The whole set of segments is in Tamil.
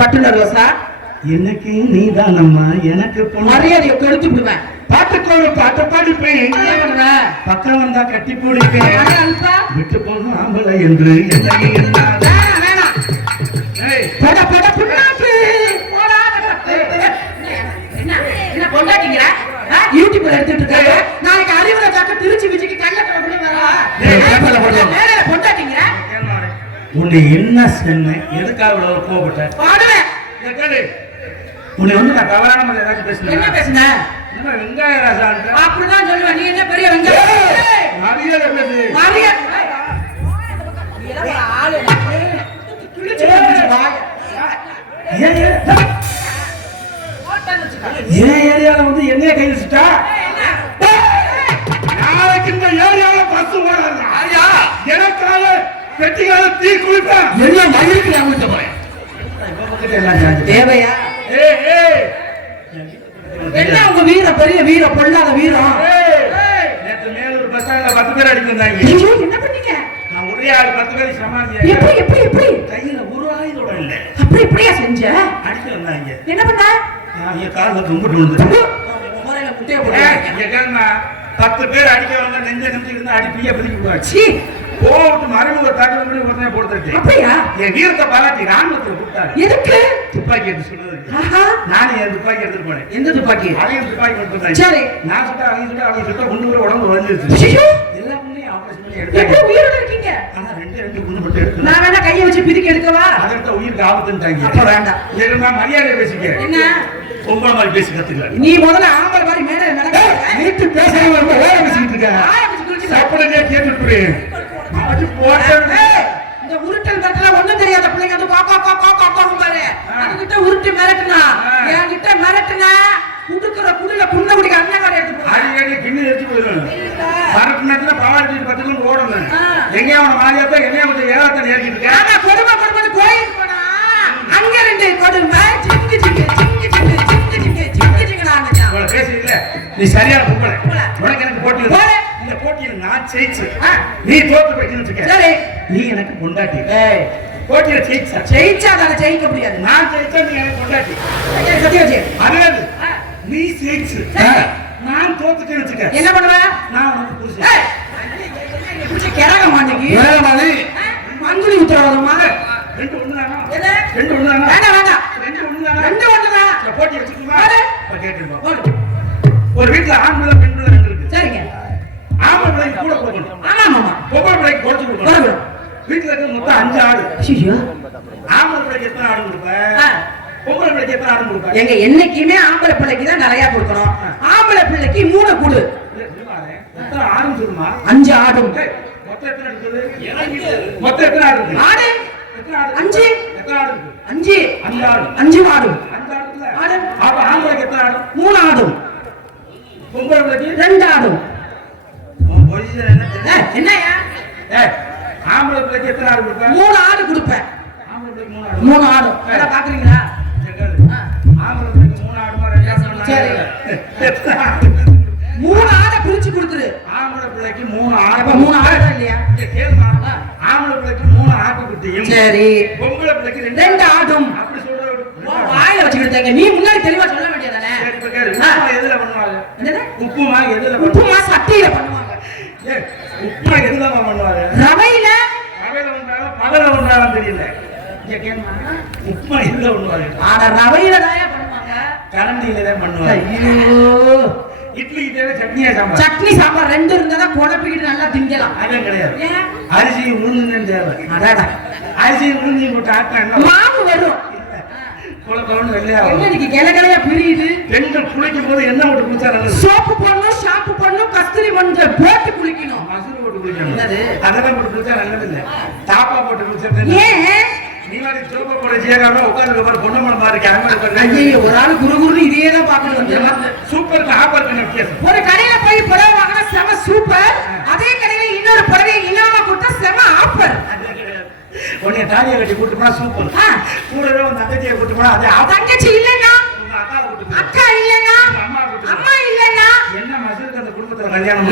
பட்டுன ரோசா இன்னைக்கு நீதானம்மா எனக்கு மரியாதையை கெடுத்து விடுவேன். பாட்டுக்கோடு பாட்டு பாடிப்பேன். பக்கம் வந்தா கட்டி பிடிப்பேன். விட்டு போன ஆம்பளை என்று என்னையே எண்ணாத. யூடியூப்ல எடுத்துட்டு இருக்காங்க. நாளைக்கு அறிவுரை ஜாக்க திருச்சி விஜிக்கு கல்ல பொண்டாட்டிங்க. உன்னை என்ன சொன்னேன்? எதுக்காக கோபப்பட்ட? பாடுவேன். உன்னை வந்து நான் தவறான மாதிரி ஏதாச்சும் பேசுனேன்? என்ன பேசுனேன்? வெங்காய ராசான் அப்படிதான் சொல்லுவேன். நீ என்ன பெரிய வெங்காயம்? மரியாதை பேசு. மரியாதை ஏன் ஏரியால வந்து என்னைய கை வச்சுட்டா? நாளைக்கு இந்த ஏரியால பஸ் ஓடாது. எனக்காக வெட்டிக்கால தீ குளிப்பேன். என்ன மயிருக்கு நான் குளிக்க போறேன். தேவையா? என்ன உங்க வீர பெரிய வீர பொல்லாத வீரம்? நேற்று மேலூர் பஸ் ஸ்டாண்ட்ல 10 பேர் அடிச்சு வந்தாங்க. என்ன பண்ணீங்க? நான் ஒரே ஆள் 10 பேர் சமாளிச்சேன். எப்படி கையில ஒரு ஆயுதோட இல்ல. அப்படி இப்படியா செஞ்ச? அடிச்சு வந்தாங்க. என்ன பண்ண? நான் என் கால்ல கும்பிட்டு விழுந்துட்டேன். முறையில முட்டைய போட்டு எங்கம்மா 10 பேர் அடிக்க வந்தா நெஞ்ச நெஞ்சு இருந்தா அடிப்பியே பிடிக்க கூடாது. போட்டு மறைமுக தாக்குதல் பண்ணி உடனே போட்டுட்டு. அப்படியா? என் வீரத்தை பாராட்டி ராணுவத்துல கூப்பிட்டாரு. எதுக்கு? துப்பாக்கி எடுத்து சொல்றதுக்கு. நானே என் துப்பாக்கி எடுத்துட்டு போனேன். எந்த துப்பாக்கி? அதையும் துப்பாக்கி எடுத்துட்டாங்க. சரி. நான் சுட்டா அவங்க சுட்டா ஒண்ணு உடம்பு வந்துருச்சு. எல்லா முன்னையும் ஆபரேஷன் பண்ணி எடுத்தாங்க. எப்படி உயிரோட இருக்கீங்க? ஆனா ரெண்டு குண்டு மட்டும் எடுத்து. நான் வேணா கையை வச்சு பிதிக்கி எடுக்கவா? அதட்ட உயிருக்கு ஆபத்துட்டாங்க. அப்ப வேண்டாம். ஏன்னா மரியாதை பேசிக்க. என்ன? உங்கள மாதிரி பேசி கத்துக்கல. நீ முதல்ல ஆம்பள மாதிரி மேல நடக்க. நீட்டு பேசவே வந்து வேற பேசிட்டு இருக்க. சாப்பிடுங்க கேட்டுட்டு போறேன். அது போட்டே. இந்த உருட்டல் தட்டல ஒண்ணும் தெரியாத பிள்ளைங்க வந்து காக்கா காக்கா காக்காங்கறாரு. அதுகிட்ட உருட்டி மிரட்டுனா. என்கிட்ட மிரட்டுனா குடுக்குற குடில புண்ண குடிக்க அண்ணகார எடுத்து போ. அடிக்கடி கிண்ணி எடுத்து போயிரும். பரப்புனத்துல பாவாடி பத்துக்கு ஓடணும். எங்க அவன மாரியாத்த என்னைய வந்து ஏறாத்த ஏறிட்டு இருக்க. ஆனா கொடுமை கோயிலுக்கு போனா அங்க ரெண்டு கொடுமை சிங்கி சிங்கி பேசுறீங்களே நீ சரியான பொம்பளை. உனக்கு எனக்கு போட்டி இந்த போட்டியில நான் ஜெயிச்சு நீ தோத்து போயிட்டு நீ எனக்கு பொண்டாட்டி. போட்டியில ஜெயிச்சா தானே ஜெயிக்க முடியாது. நான் ஜெயிச்சா நீ எனக்கு பொண்டாட்டி. அதாவது நீ ஜெயிச்சு நான் தோத்துட்டேன்னு வச்சுக்க என்ன பண்ணுவேன்? நான் உனக்கு புருஷன். கிரக மாட்டேங்கி மங்குடி உத்தரவாதமா? ரெண்டு ஒண்ணுதானா? ரெண்டு ஒண்ணுதானா? வேண்டாம் வேண்டாம். ரெண்டு ஒண்ணுதானா? ரெண்டு ஒண்ணுதான். போட்டி வச்சுக்கோமா? கேட்டுப்போம். ஒரு வீட்டுல ஆண் பிள்ளை பெண் பிள்ளை ரெண்டு இருக்கு. சரிங்க. ஆம்பளை பிள்ளைக்கு கூட கொடுக்கணும். ஆமா ஆமா. பொம்பளை பிள்ளைக்கு குறைச்சு கொடுக்கணும். வீட்டுல இருக்க மொத்தம் 5 ஆடு. ஐயோ. ஆம்பளை பிள்ளைக்கு எத்தனை ஆடு கொடுப்ப? பொம்பளை பிள்ளைக்கு எத்தனை ஆடு கொடுப்ப? எங்க என்னைக்குமே ஆம்பளை பிள்ளைக்கு தான் நிறைய கொடுக்கணும். ஆம்பளை பிள்ளைக்கு 3 கொடு. எத்தனை ஆடுன்னு சொல்லுமா? 5 ஆடு. மொத்தம் எத்தனை இருக்குது? மொத்தம் எத்தனை ஆடு இருக்கு? ஆடு எத்தனை ஆடு? 5. எத்தனை ஆடு இருக்கு? 5. 5 ஆடு. 5 ஆடு. 5 ஆடுல ஆடு. அப்ப ஆம்பளைக்கு எத்தனை ஆடு? 3 ஆடு. பொம்பளை பிள்ளைக்கு 2 ஆடு. பொசிஷன் என்ன? என்னயா? ஆம்பளை பிள்ளைக்கு எத்தனை ஆடு கொடுப்ப? 3 ஆடு கொடுப்பேன். ஆம்பளை பிள்ளைக்கு 3 ஆடு. எல்லாம் பாக்குறீங்களா? ஆம்பளை பிள்ளைக்கு 3 ஆடுமா 2 ஆடுமா? சரி. 3 ஆடை பிரிச்சு கொடுத்துரு. ஆம்பளை பிள்ளைக்கு 3 ஆடு. அப்ப 3 ஆடு இல்லையா? கேளுமா. ஆம்பளை பிள்ளைக்கு 3 ஆட்டு குட்டியும். சரி. பொம்பளை பிள்ளைக்கு 2 ஆடும். அப்படி சொல்ற வாயில வச்சுக்கிட்டாங்க. நீ முன்னாடி தெளிவா சொல்ல வேண்டியதானே? சரி இப்ப கேளு. உப்புமா எதுல பண்ணுவாங்க? என்னது? உப்புமா எதுல பண்ணுவாங்க? உப்புமா சட்டியில பண்ணுவாங்க. உப்புமா எதுல பண்ணுவாங்க? ரவையில. ரவையில பண்றாங்க. பகல பண்றாங்க தெரியல. இங்க கேளுமா. உப்புமா எதுல பண்ணுவாங்க? ஆனா ரவையில தான் பண்ணுவாங்க. கரண்டியில தான் பண்ணுவாங்க. ஐயோ. இட்லி தேவை சட்னியா சாம்பார்? சட்னி சாம்பார் ரெண்டு இருந்தா குழப்பிக்கிட்டு நல்லா திங்கலாம். அதே கிடையாது. அரிசி உளுந்து தேவை. அடாடா. அரிசி உளுந்து போட்டு ஆட்டா மாவு வரும். குளக்கொண்டு வெள்ளையா வரும். இன்னைக்கு கிளகிளையா பிரியுது. பெண்கள் குளிக்கும் போது என்ன போட்டு குளிச்சா நல்லது? சோப்பு போடணும், ஷாம்பு போடணும், கஸ்தூரி மஞ்சள் போட்டு குளிக்கணும். மசுறு போட்டு குளிக்கணும். என்னது? அதெல்லாம் போட்டு குளிச்சா நல்லது இல்ல. தாப்பா போட்டு குளிச்சா ஏன்? நீ மாதிரி சோப்பு போட ஜீரகமா உட்கார்ந்து பாரு பொண்ணு மணி மாதிரி கேமரா. ஐயோ ஒரு ஆளு குறுகுறு இதே தான் பாக்கணும். சூப்பர் ஆப்பர் வித்தியாசம். ஒரு கடையில போய் புடவை வாங்கினா செம சூப்பர். அதே கடையில இன்னொரு புடவை இல்லாம கொடுத்தா செம ஆஃபர். உன்னை தாலியை கட்டி கூட்டு போனா சூப்பர். கூடவே உன் தங்கச்சியை கூட்டு போனா அதே தங்கச்சி இல்லைன்னா அக்கா இல்லைன்னா அம்மா இல்லைன்னா என்ன மசூருக்கு அந்த குடும்பத்துல கல்யாணம்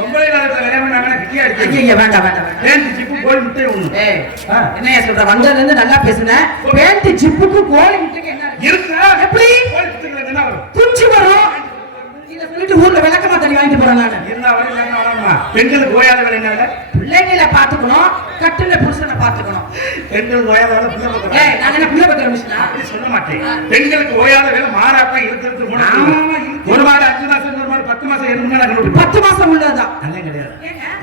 ரொம்ப நேரத்துல கல்யாணம் பண்ணாங்கன்னா கிட்டியா இருக்கு. ஐயா வேண்டாம் வேண்டாம் பேண்ட் ஜிப்பு கோழி முட்டை ஒண்ணு. ஏய் என்னையா சொல்ற வந்ததுல இருந்து நல்லா பேசுன பேண்ட் ஜிப்புக்கு கோழி முட்டைக்கு என்ன இருக்கா? எப்படி கோழி முட்டைக்கு என்ன வரும்? குஞ்சு வரும். இத சொல்லிட்டு ஊர்ல விளக்கமா தண்ணி வாங்கிட்டு போறேன் நானு. என்ன வரும் என்ன வரமா? பெண்களுக்கு ஓயாத வேலை என்ன? பிள்ளைகளை பாத்துக்கணும், கட்டுன புருஷனை பாத்துக்கணும். பெண்களுக்கு ஓயாத வேலை பிள்ளை பக்கற. ஏய் நான் என்ன பிள்ளை பக்கற மிஷினா? அப்படி சொல்ல மாட்டேன். பெண்களுக்கு ஓயாத வேலை மாறாப்பா இருக்கிறது ஒரு மாடு 5 மாசம் ஒரு மாடு 10 மாசம் என்ன கணக்கு 10 மாசம் உள்ளதா? நல்ல கிடையாது.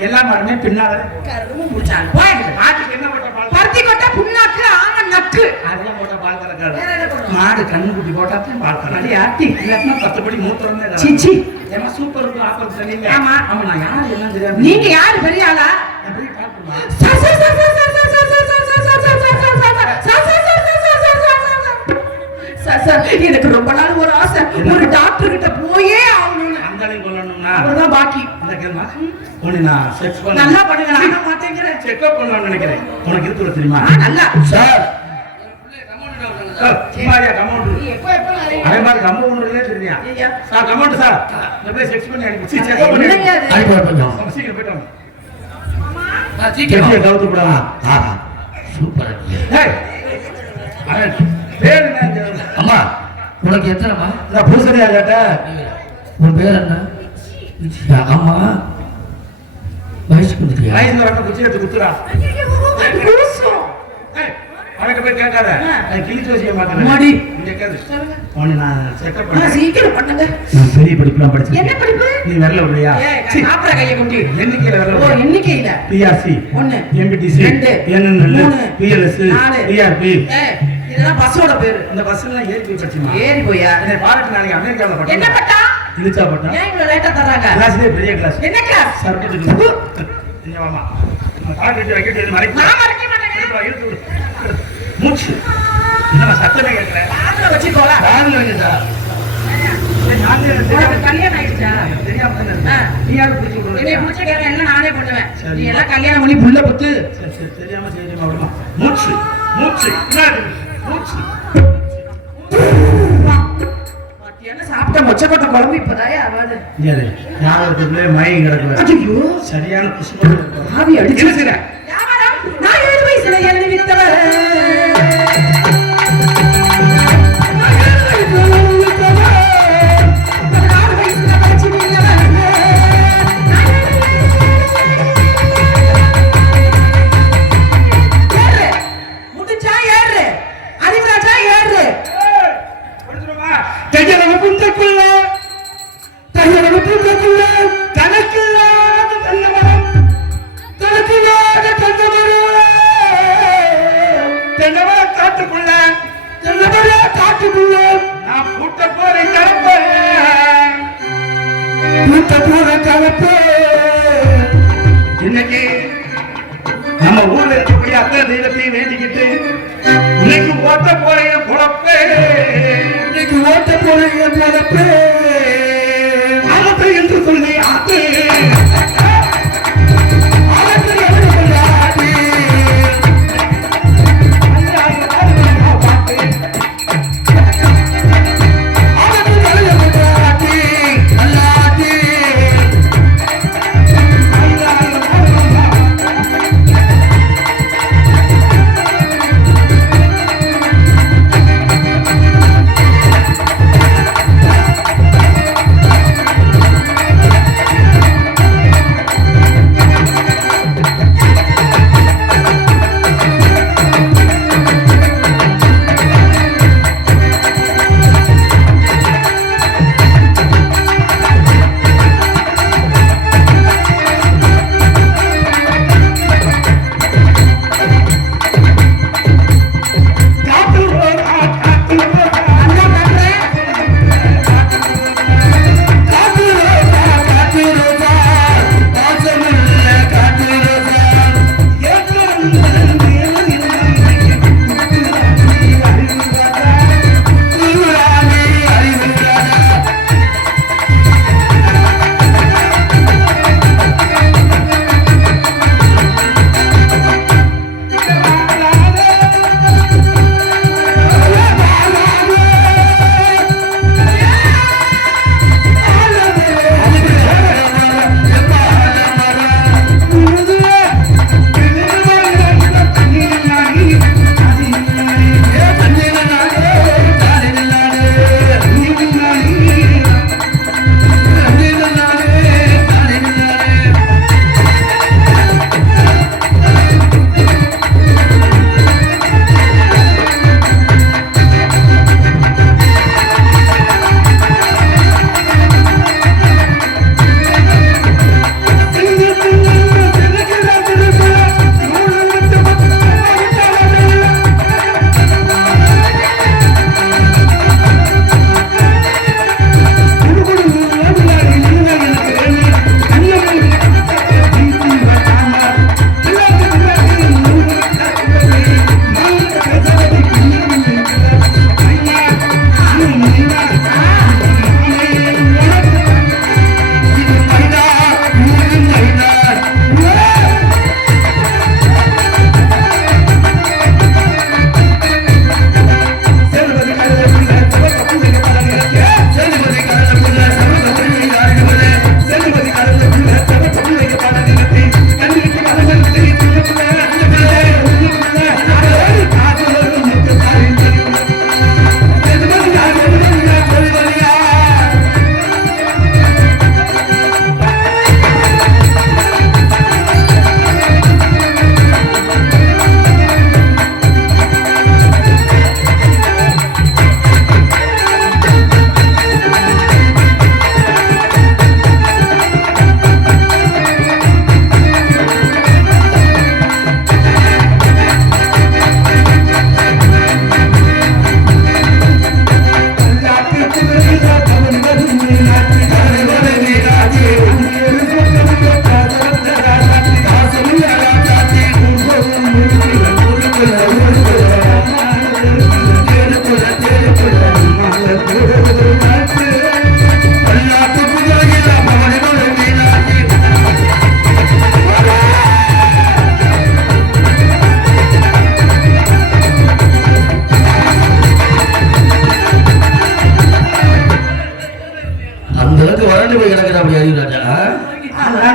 எல்லா மாடுமே பின்னால கரும முடிச்சாங்க. போய்ங்க. மாட்டுக்கு என்ன போட்ட பால்? பருத்தி கொட்டை புண்ணாக்கு ஆம நக்கு. அதெல்லாம் போட்ட பால் கறக்காது. வேற என்ன பண்ணும்? மாடு கண்ணு குட்டி போட்டா தான் பால் கறக்கும். அடி ஆட்டி இல்லன்னா 10 படி மூத்திரமே கறக்கும். சீச்சி ஏமா சூப்பர் இருக்கு ஆப்பல் தண்ணில. ஆமா ஆமா நான் யாரு என்ன தெரியாது. நீங்க யாரு பெரிய ஆளா? எப்படி பாக்குமா? Sir sir sir sir sir sir sir sir sir sir sir எனக்கு ரொம்ப நாள் ஒரு ஆசை ஒரு டாக்டர் கிட்ட போயே ஆகணும்னு. அந்தாளையும் கொல்லணும்னா அவ்வளவுதான் பாக்கி. இந்த கேள்மா ஒண்ணு நான் செக் பண்ண நல்லா பண்ணுங்க நான் மாட்டேங்கிறேன். செக்அப் பண்ணலாம்னு நினைக்கிறேன். உனக்கு இருக்கிறது தெரியுமா? நல்லா சார் சும்மாரியா கமௌண்ட் நீ எப்ப எப்ப அதே மாதிரி கமௌண்ட்லயே தெரியா ஐயா சார் கமௌண்ட் சார் அப்படியே செக் பண்ணி அனுப்பி செக்அப் பண்ணி என்னங்க அது? அனுப்பி கொஞ்சம் சீக்கிரம் போய்ட்டோம். சீக்கிரம் கெட்டிய கவுத்து போடாமா? ஆஹா சூப்பர். ஏய் அவன் பேர் என்ன? அம்மா உனக்கு எத்தனைமா? நான் பூசணியா கேட்ட உன் பேர் என்ன? ஆமா வயசுக்கு வந்துட்டியா? வயசுல வரணும் குச்சி எடுத்து குத்துறா. அவன்கிட்ட போய் கேட்காத கிழிச்சு வச்சுக்க மாட்டேன் மாடி. இங்க கேது உன்னை நான் செக்அப் பண்ணேன். சீக்கிரம் பண்ணுங்க. நான் பெரிய படிப்புலாம் என்ன படிச்சிருக்கேன். படிப்பு? நீ வரல விடுறியா? ஏய் சாப்பிட கையை கொண்டு எண்ணிக்கையில வரல ஓ எண்ணிக்கையில பிஆர்சி ஒண்ணு, 1 ரெண்டு, என்என்எல் மூணு, பிஎல்எஸ் நாலு. பிஆர்பி ஏய் இதெல்லாம் பஸ்ஸோட பேரு. இந்த பஸ்லாம் ஏறி போய் படிச்சுமா? ஏறி போயா? என்னை பாராட்டு நாளைக்கு அமெரிக்காவில் என்ன பட்டம் பட்டா? இழுச்சா பட்டம் ஏன் இவ்வளவு லேட்டா தர்றாங்க? கிளாஸ்லேயே பெரிய கிளாஸ் என்ன கிளாஸ்? சர்டிஃபிகேட் இங்க வாமா பாராட்டு வைக்கிட்டு மறைக்க நான் மறைக்க மாட்டேங்க. இழுத்து விடு. மூச்சு நம்ம சத்தமே கேட்கிறேன். பாத்துல வச்சுக்கோல. காதுல வைக்கிறா. உனக்கு கல்யாணம் ஆயிடுச்சா? தெரியாம ஆ. நீ யாரும் பிடிச்சி விடுற? என்னை பிடிச்ச கேட்க எல்லாம் நானே பண்ணுவேன். சரி. நீ எல்லாம் கல்யாணம் பண்ணி புள்ள பத்து. சரி சரி தெரியாம செய்யுமா விடுமா? மூச்சு மூச்சு மூச்சு மத்தியானம் சாப்பிட்ட மொச்சக்கொட்டை குழம்பு இப்பதாயே ஆவாது. யாரு யாருக்குள்ளே மயங்கி கிடக்குற ஐயோ சரியான குசுமோடு ஆவி அடிச்சு இருக்கிற நான் 7 வயசுல எழுதி வித்தவன். இன்னைக்கு நம்ம ஊர்ல இருக்கக்கூடிய அத்தனை தெய்வத்தையும் வேண்டிக்கிட்டு இன்னைக்கு ஓட்ட போறைய பொழப்பே இன்னைக்கு ஓட்ட போறைய பொழப்பே ஆபத்து என்று சொல்லி ஆத்து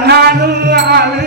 நானும் ஆளு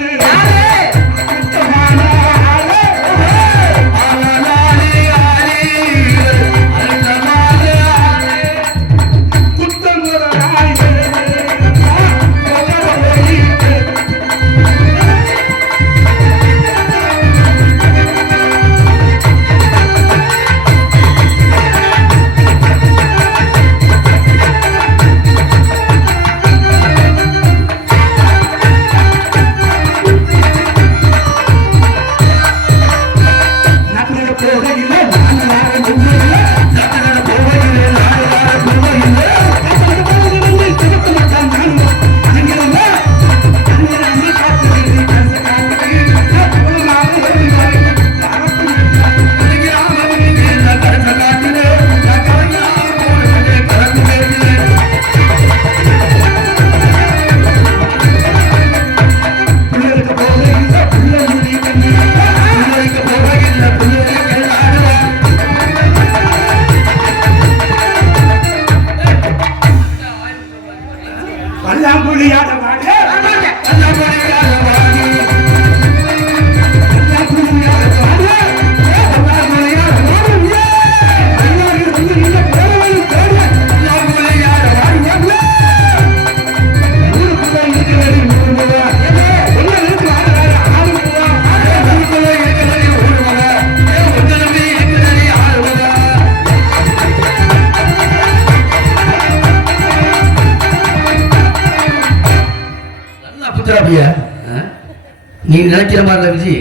நீ நினைக்கிற மாதிரி இல்ல விஜி,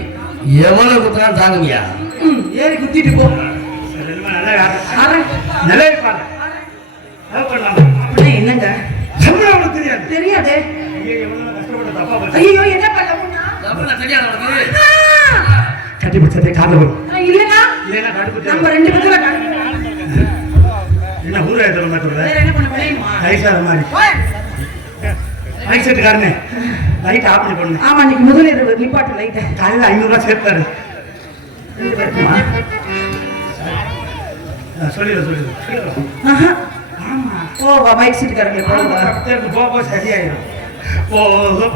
எவ்வளவு குத்தினாலும் தாங்குவியா? ஏறி குத்திட்டு போ. என்னங்க தெரியாது. ஐயோ என்ன பண்ண கட்டி பிடிச்சதே காதல் வரும். இல்லனா நம்ம ரெண்டு பேரும் என்ன ஊரே சொல்ல மாட்டேன். என்ன பண்ண முடியுமா? ஐசா மாதிரி லைட் செட்டுக்காரனே லைட் ஆஃப் பண்ணி போடுங்க. ஆமா நீங்க முதல்ல நிப்பாட்டு லைட். காலையில் 500 ரூபாய் சேர்த்தாரு. சொல்லிடு. ஆமா போவா மைக் செட்டுக்காரங்க போக சரியாயிடும்.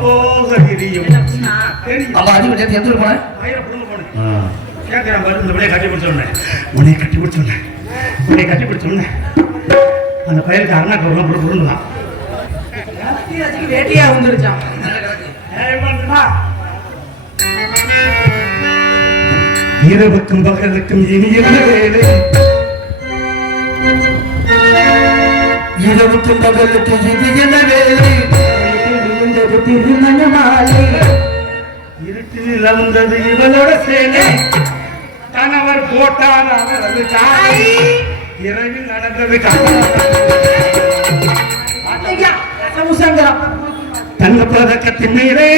போக தெரியும். அப்ப அதிகம் நேற்று எந்த போனேன் கேட்கிறேன் பாரு. இந்த உடைய கட்டி பிடிச்சோன்னே உன்னை கட்டி பிடிச்சோன்னே அந்த பயிருக்கு அருணாக்கு வரலாம் புடுலாம் வேட்டியா வந்துருச்சான். இரவுக்கும் பகலுக்கும் இனிய வேலை. இரவுக்கும் பகலுக்கும் இனிய வேலை. திருமண மாலை இருட்டில் வந்தது இவளோட சேலை. கணவர் போட்டால் அவரது தாய். இரவில் நடந்தது தங்க பதக்கத்தின் மேலே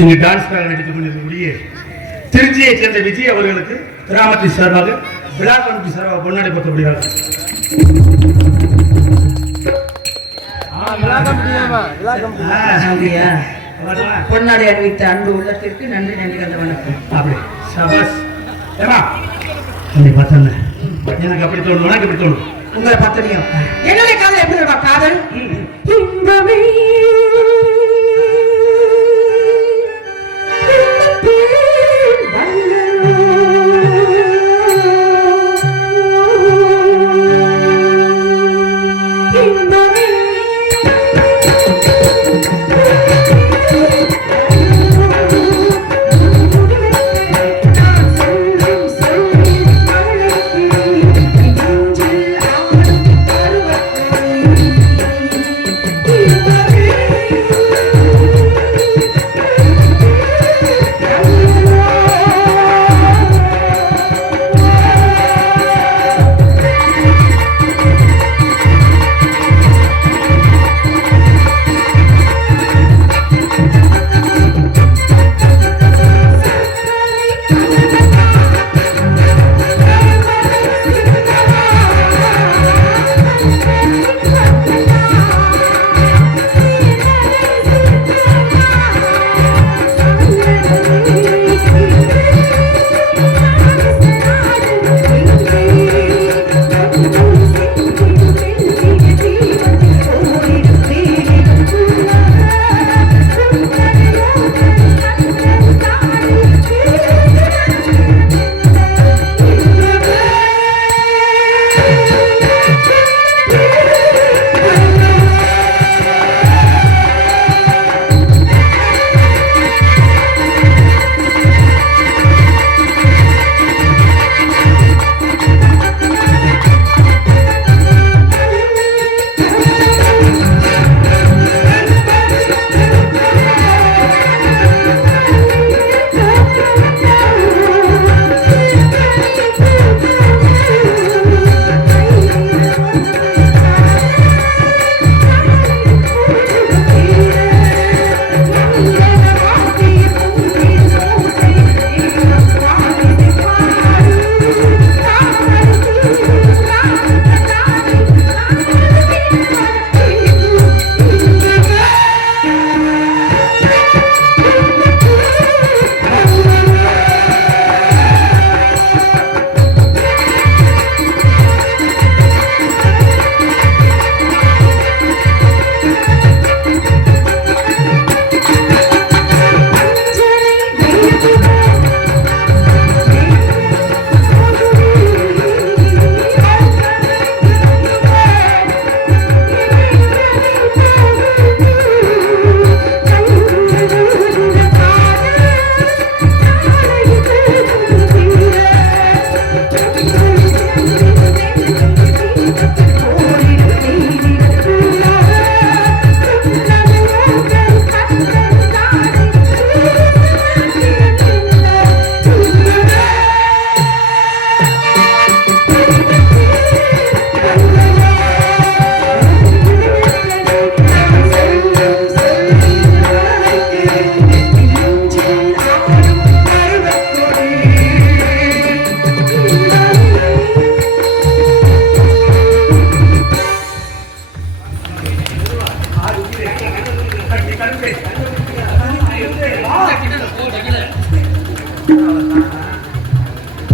இங்கு டான்ஸ்காக நடித்துக் கொண்டிருக்கக்கூடிய திருச்சியைச் சேர்ந்த விஜய் அவர்களுக்கு கிராமத்தின் சார்பாக விழா கமிட்டி சார்பாக பொன்னாடை போற்றப்படுகிறார்கள். பொன்னாடி அறிவித்த அன்பு உள்ளத்திற்கு நன்றி நன்றி கந்த வணக்கம். அப்படி சபாஸ். ஏமா நீ பார்த்தேன் எனக்கு அப்படி தோணும், உனக்கு எப்படி தோணும்? உங்களை பார்த்தனையும் என்னுடைய காதல் எப்படி இருக்கா? காதல் இன்பமே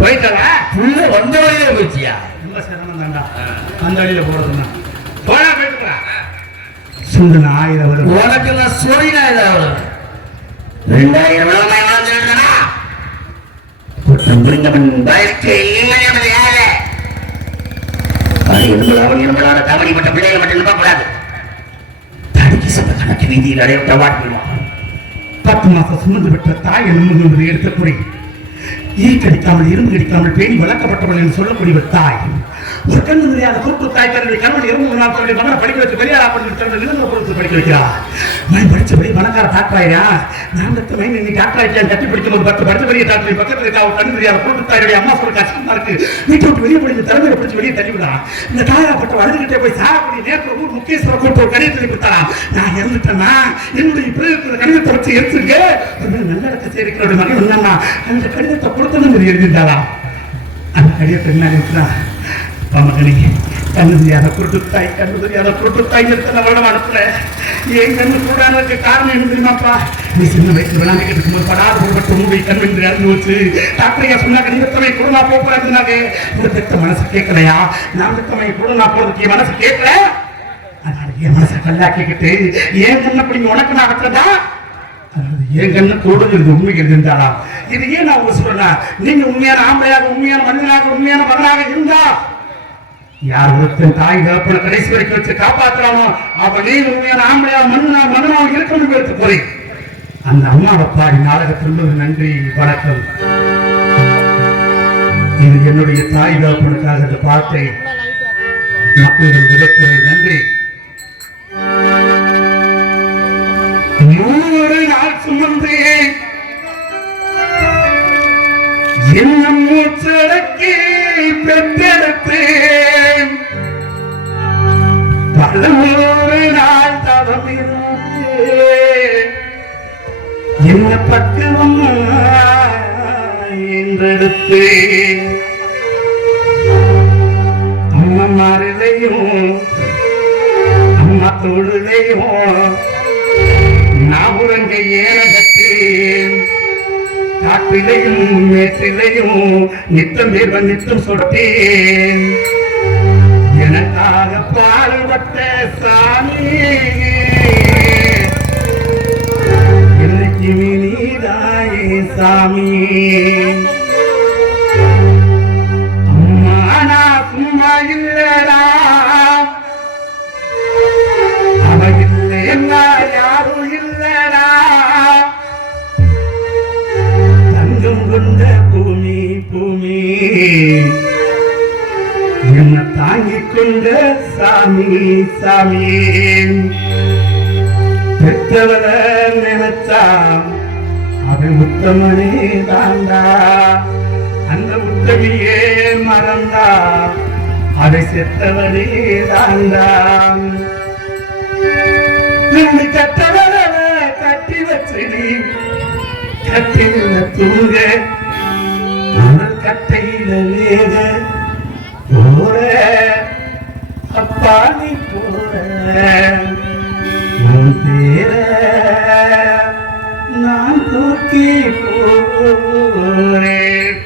போயிட்டா புள்ள வந்த வழியில போச்சியா? ரொம்ப சிரமம் தாண்டா அந்த வழியில போறதுன்னா. போனா போயிட்டு சுந்தன 1000 வருது. உனக்கு நான் சொல்லினா ஏதாவது 2000 வருஷமா குற்றம் புரிந்தவன் வாழ்க்கை இளைஞர்கள் யாரு? அவன் இரும்பலான தவறிப்பட்ட பிள்ளைகளை மட்டும் நம்பக்கூடாது. தடுக்கி சட்ட கணக்கு வீதியில் அடையவிட்ட வாட்டிடுவான். 10 மாசம் சுமந்து பெற்ற தாய் என்பது எடுத்த குறை. ஈ கடிக்காமல் இரும்பு கடிக்காமல் பேணி வளர்க்கப்பட்டவள் என்று சொல்லக்கூடிய தாய். ஒரு கண்ணு நிறையாத கூட்டு தாய் தன்னுடைய கணவன் 2 நாள் தன்னுடைய மகனை படிக்க வச்சு வெளியாரா பண்ணி தன்னுடைய நிறுவன பொருட்கள் படிக்க வைக்கிறார். நான் படிச்ச பெரிய பணக்கார டாக்டராயா, நான் இன்னைக்கு டாக்டர் ஆயிட்டேன். கட்டி பிடிக்கும் ஒரு 10 படிச்ச பெரிய டாக்டர் பக்கத்தில் இருக்கா. ஒரு கண்ணு தெரியாத கூட்டு தாயுடைய அம்மா சொல்ல கஷ்டமா இருக்கு. வீட்டை விட்டு வெளியே போய் தலைமையை பிடிச்சி வெளியே தள்ளிவிடா. இந்த தாயாப்பட்ட அழுதுகிட்டே போய் சாகக்கூடிய நேரத்தில் ஊர் முக்கியஸ்வர கூட்டு ஒரு கடிதத்தை கொடுத்தாரா. நான் இறந்துட்டேன்னா என்னுடைய பிறகு கடிதத்தை வச்சு எடுத்துருங்க நல்லடக்க சேர்க்கிற மகன் என்னன்னா அந்த கடிதத்தை கொடுத்தணும் எழுதிட்டாரா. அந்த கடிதத்தை என்ன இருக்கிறா மகனே கண்ணு தெரியாத குருட்டு தாய் எத்தனை வருடம் அனுப்புற என் கண்ணு கூடாததுக்கு காரணம் என்ன தெரியுமாப்பா? நீ சின்ன வயசுல விளையாண்டுக்கிட்டு இருக்கும்போது படாத போட்டு மூடி கண்ணு இறந்து வச்சு டாக்டரையா சொன்னாங்க நீ எத்தனை கூட நான் போறாங்க. இந்த பெத்த மனசு கேட்கலையா? நான் பெத்தமை கூட நான் போறதுக்கு என் மனசு கேட்கல. அதனால என் மனசை கல்லாக்கிக்கிட்டு ஏன் கண்ண அப்படி உனக்கு நான் அகற்றதா? என் கண்ணு கூடுதல் உண்மைகள் இருந்தாளா? இது ஏன் நான் உங்களுக்கு சொல்றேன், நீங்க உண்மையான ஆம்பளையாக உண்மையான மனிதனாக உண்மையான மகனாக இருந்தா யார் ஒருத்தன் தாய் தகப்பன கடைசி வரைக்கும் வச்சு காப்பாற்றுறானோ அவனே உண்மையான ஆம்பளையா மகனாக இருக்கணும் எடுத்து போறேன். அந்த அம்மாவை பாடி நாடகத்திற்கு நன்றி வணக்கம். இது என்னுடைய தாய் தகப்பனுக்காக இந்த பாட்டை மக்களிடம் விதைக்கிறேன். நன்றி. 100 நாள் சுமந்து என்ன மூச்சடக்கி பெற்றெடுத்தேன். பல 100 நாள் தவம் என்ன பக்குவம் என்றெடுத்தேன். அம்மமாரிலையும் அம்மா தோழிலையும் நான் உறங்க ஏனகத்தேன். காற்றிலையும் மேற்றிலையும் நித்தம் தேர்வன் நித்தம் சொட்டேன். எனக்காக பாடுபட்ட சாமி என்னைக்கு நீதாயே சாமி. அம்மா நான் சும்மா இல்லடா, அவ இல்லைன்னா யாரும் இல்லடா. தங்கம் கொண்ட பூமி பூமி என்ன தாங்கிக் கொண்ட சாமி சாமி. பெற்றவள நினைச்சா அவன் உத்தமனே தாண்டா. அந்த உத்தமியே மறந்தா அதை செத்தவனே தாண்டா. நின்று கட்டவள கட்டி வச்சு நீ கட்டில தூங்க கட்டையில வேக போற அப்பா நீ போற உன் பேர நான் தூக்கி போறேன்.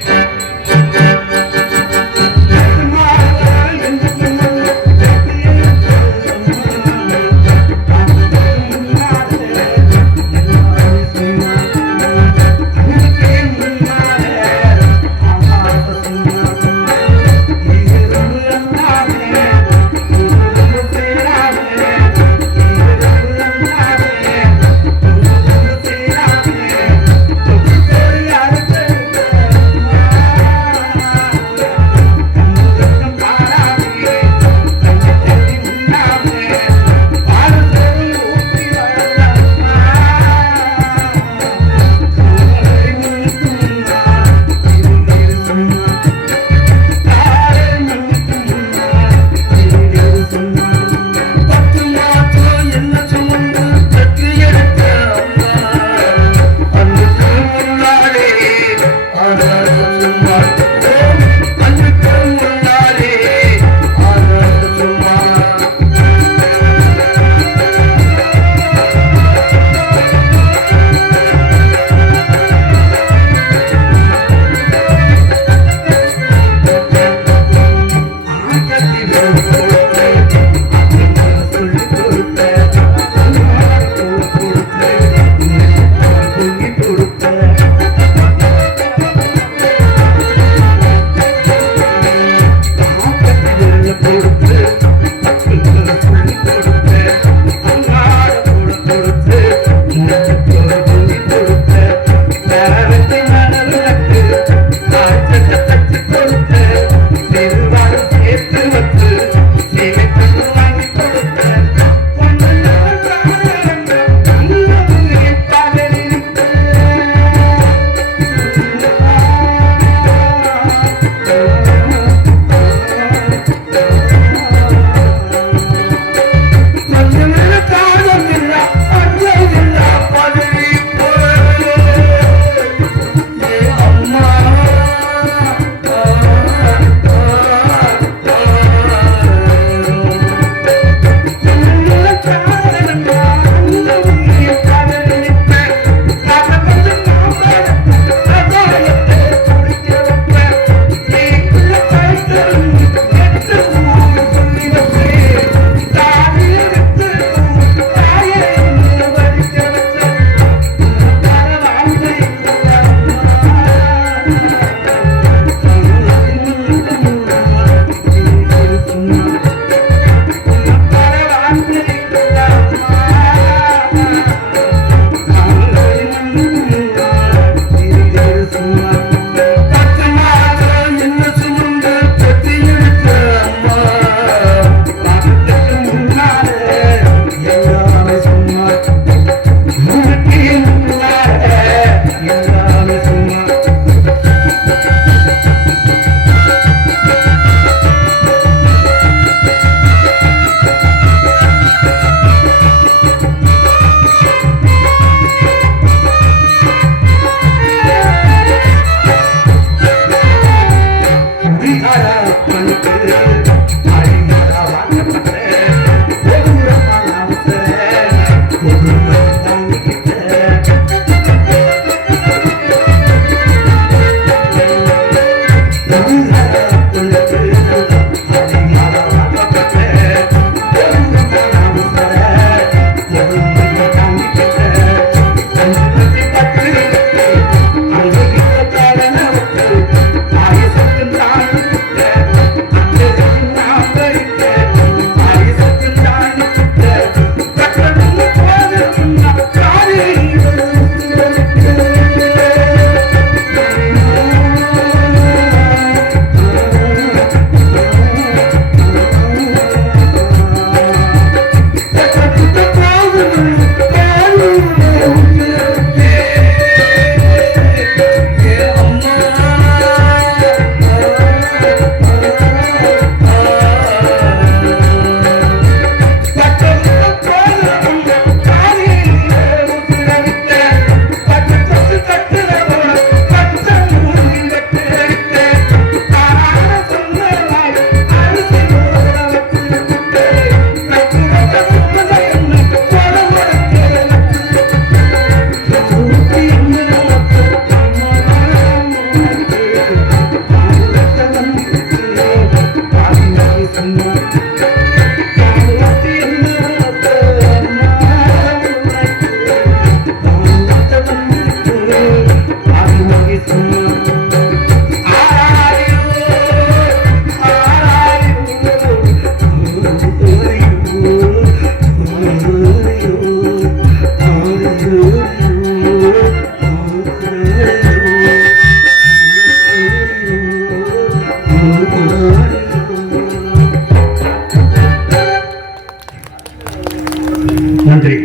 நன்றி.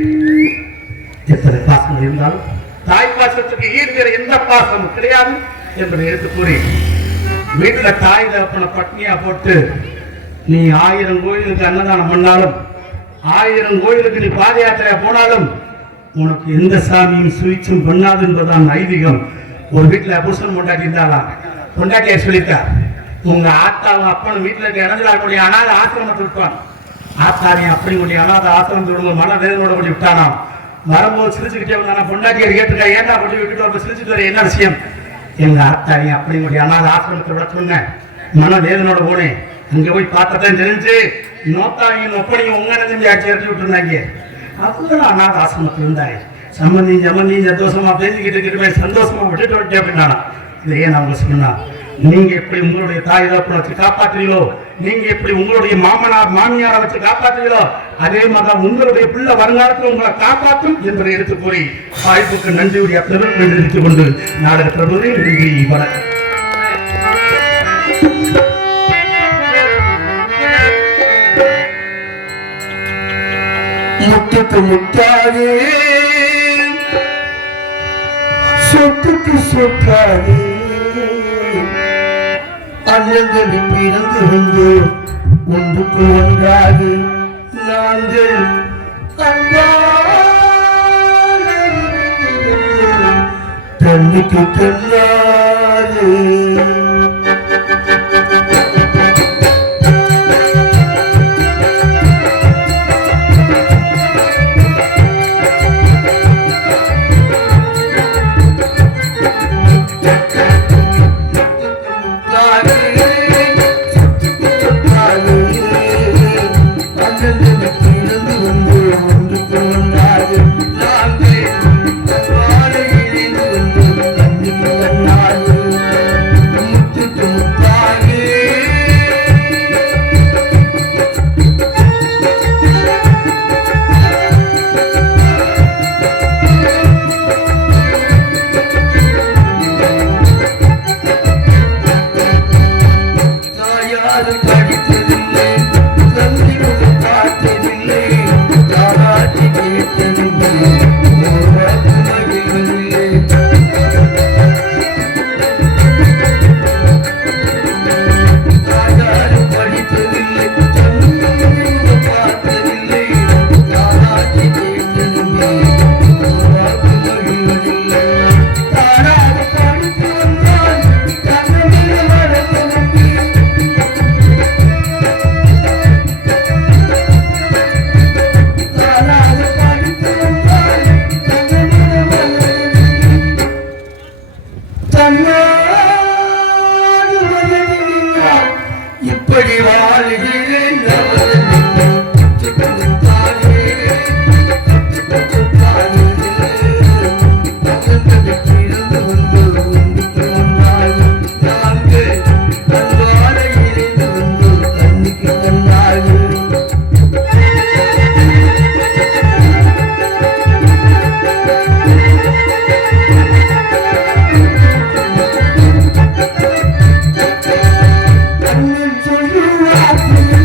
எத்தனை பாசங்கள் இருந்தாலும் தாய் பாசத்துக்கு ஈர்க்கிற எந்த பாசமும் கிடையாது என்பதை எடுத்து கூறி வீட்டுல தாய் தகப்பனை பட்னியா போட்டு நீ 1000 கோயிலுக்கு அன்னதானம் பண்ணாலும் 1000 கோயிலுக்கு நீ பாத யாத்திரையா போனாலும் உனக்கு எந்த சாமியும் சுவிச்சும் பண்ணாது என்பதுதான் ஐதீகம். ஒரு வீட்டுல புருஷன் பொண்டாட்டி இருந்தாலாம், பொண்டாட்டிய சொல்லிட்டா உங்க ஆத்தாவும் அப்பனும் வீட்டுல இருக்க இறந்துடாக்கூடிய அனாத ஆசிரமத்தில் இருப்பான். ஆத்தாரையும் அப்படி கொண்டு அனாத ஆசிரமத்தோட மன வேதனோட கொண்டு விட்டானாம். வரும்போது சிரிச்சுக்கிட்டே வந்தானா, பொண்டாட்டியை கேட்டுக்கா ஏன்டா கொண்டு விட்டுட்டு வந்து சிரிச்சுட்டு வர என்ன விஷயம்? எங்க ஆத்தாரையும் அப்படி கொண்டு அனாத ஆசிரமத்தை விட சொன்னேன், மன வேதனோட போனேன். அங்க போய் பார்த்ததான் தெரிஞ்சு நோத்தாவையும் நொப்பனையும் உங்க நம்பி ஆட்சி இறச்சி விட்டுருந்தாங்க. அவ்வளோ அனாத ஆசிரமத்தில் இருந்தாய். சம்மந்தி ஜம்மந்தி சந்தோஷமா பேசிக்கிட்டு இருக்கிற சந்தோஷமா விட்டுட்டு விட்டேன் அப்படின்னா இதை ஏன் அவங்க சொன்னா, நீங்க எப்படி உங்களுடைய தாய் தகப்பனை வச்சு காப்பாற்றுறீங்களோ, நீங்க எப்படி உங்களுடைய மாமனார் மாமியாரை வச்சு காப்பாற்றுறீங்களோ, அதே மாதிரி உங்களுடைய பிள்ளை வருங்காலத்தில் உங்களை காப்பாற்றும் என்பதை எடுத்து கூறி வாய்ப்புக்கு நன்றியுடைய பிரபலம் நிறுத்திக் கொண்டு நாடக பிரபுவே நன்றி வணக்கம். முத்துக்கு முத்தாதே சொத்துக்கு சொத்தாதே அண்ணங்கள் பிறந்து வந்து ஒன்றுக்கு ஒன்றாக நாங்கள் கண்ணுக்கு கண்ணாதே எப்படி வாழ்கிறேன் சொல்லுவார்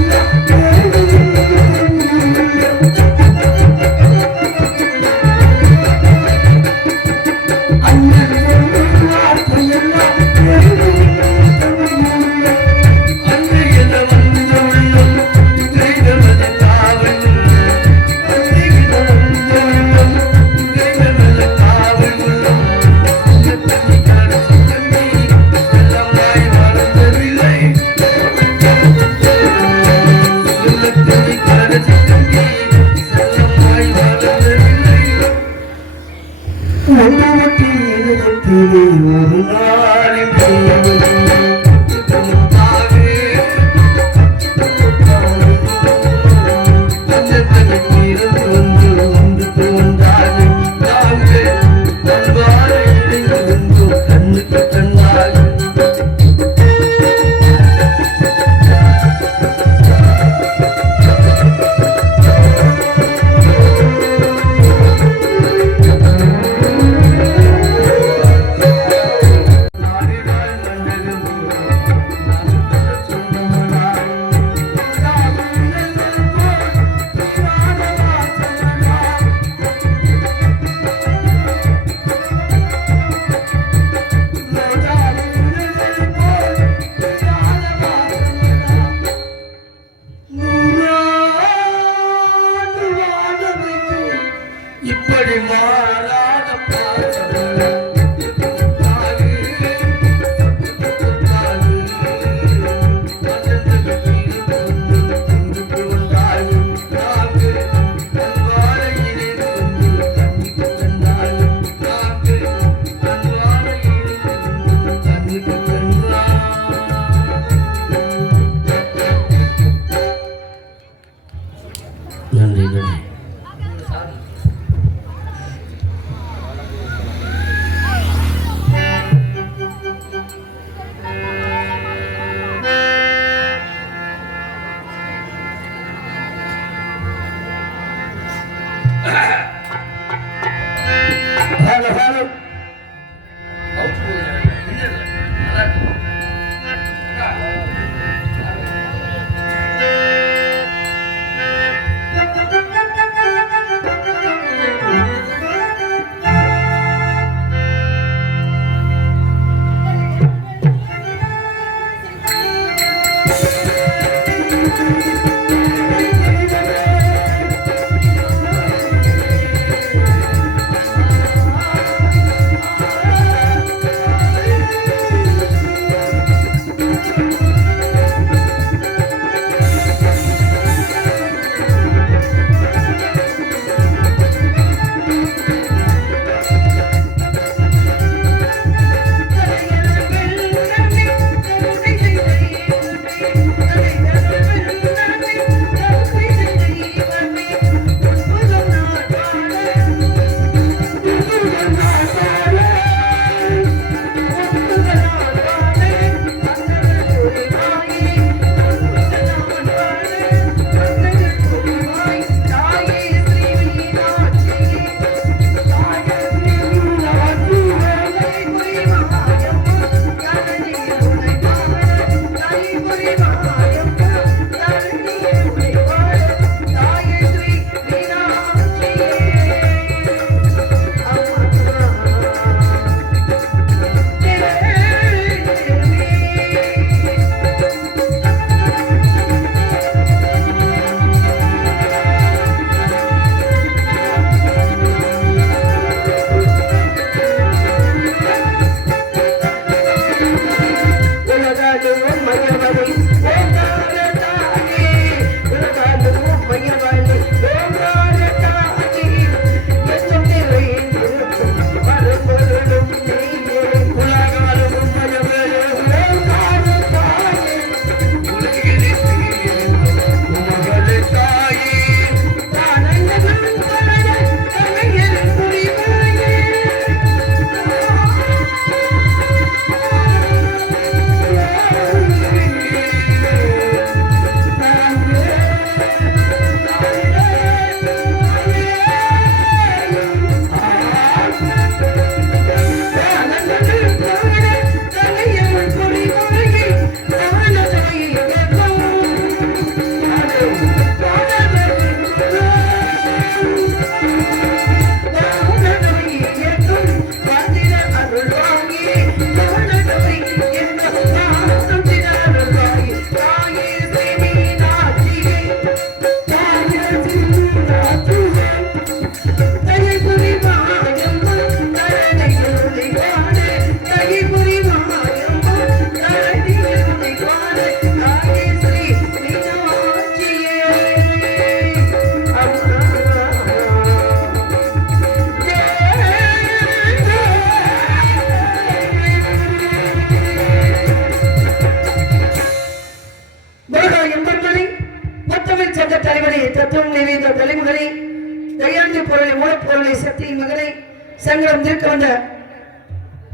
சங்கடம் தீர்க்க வந்த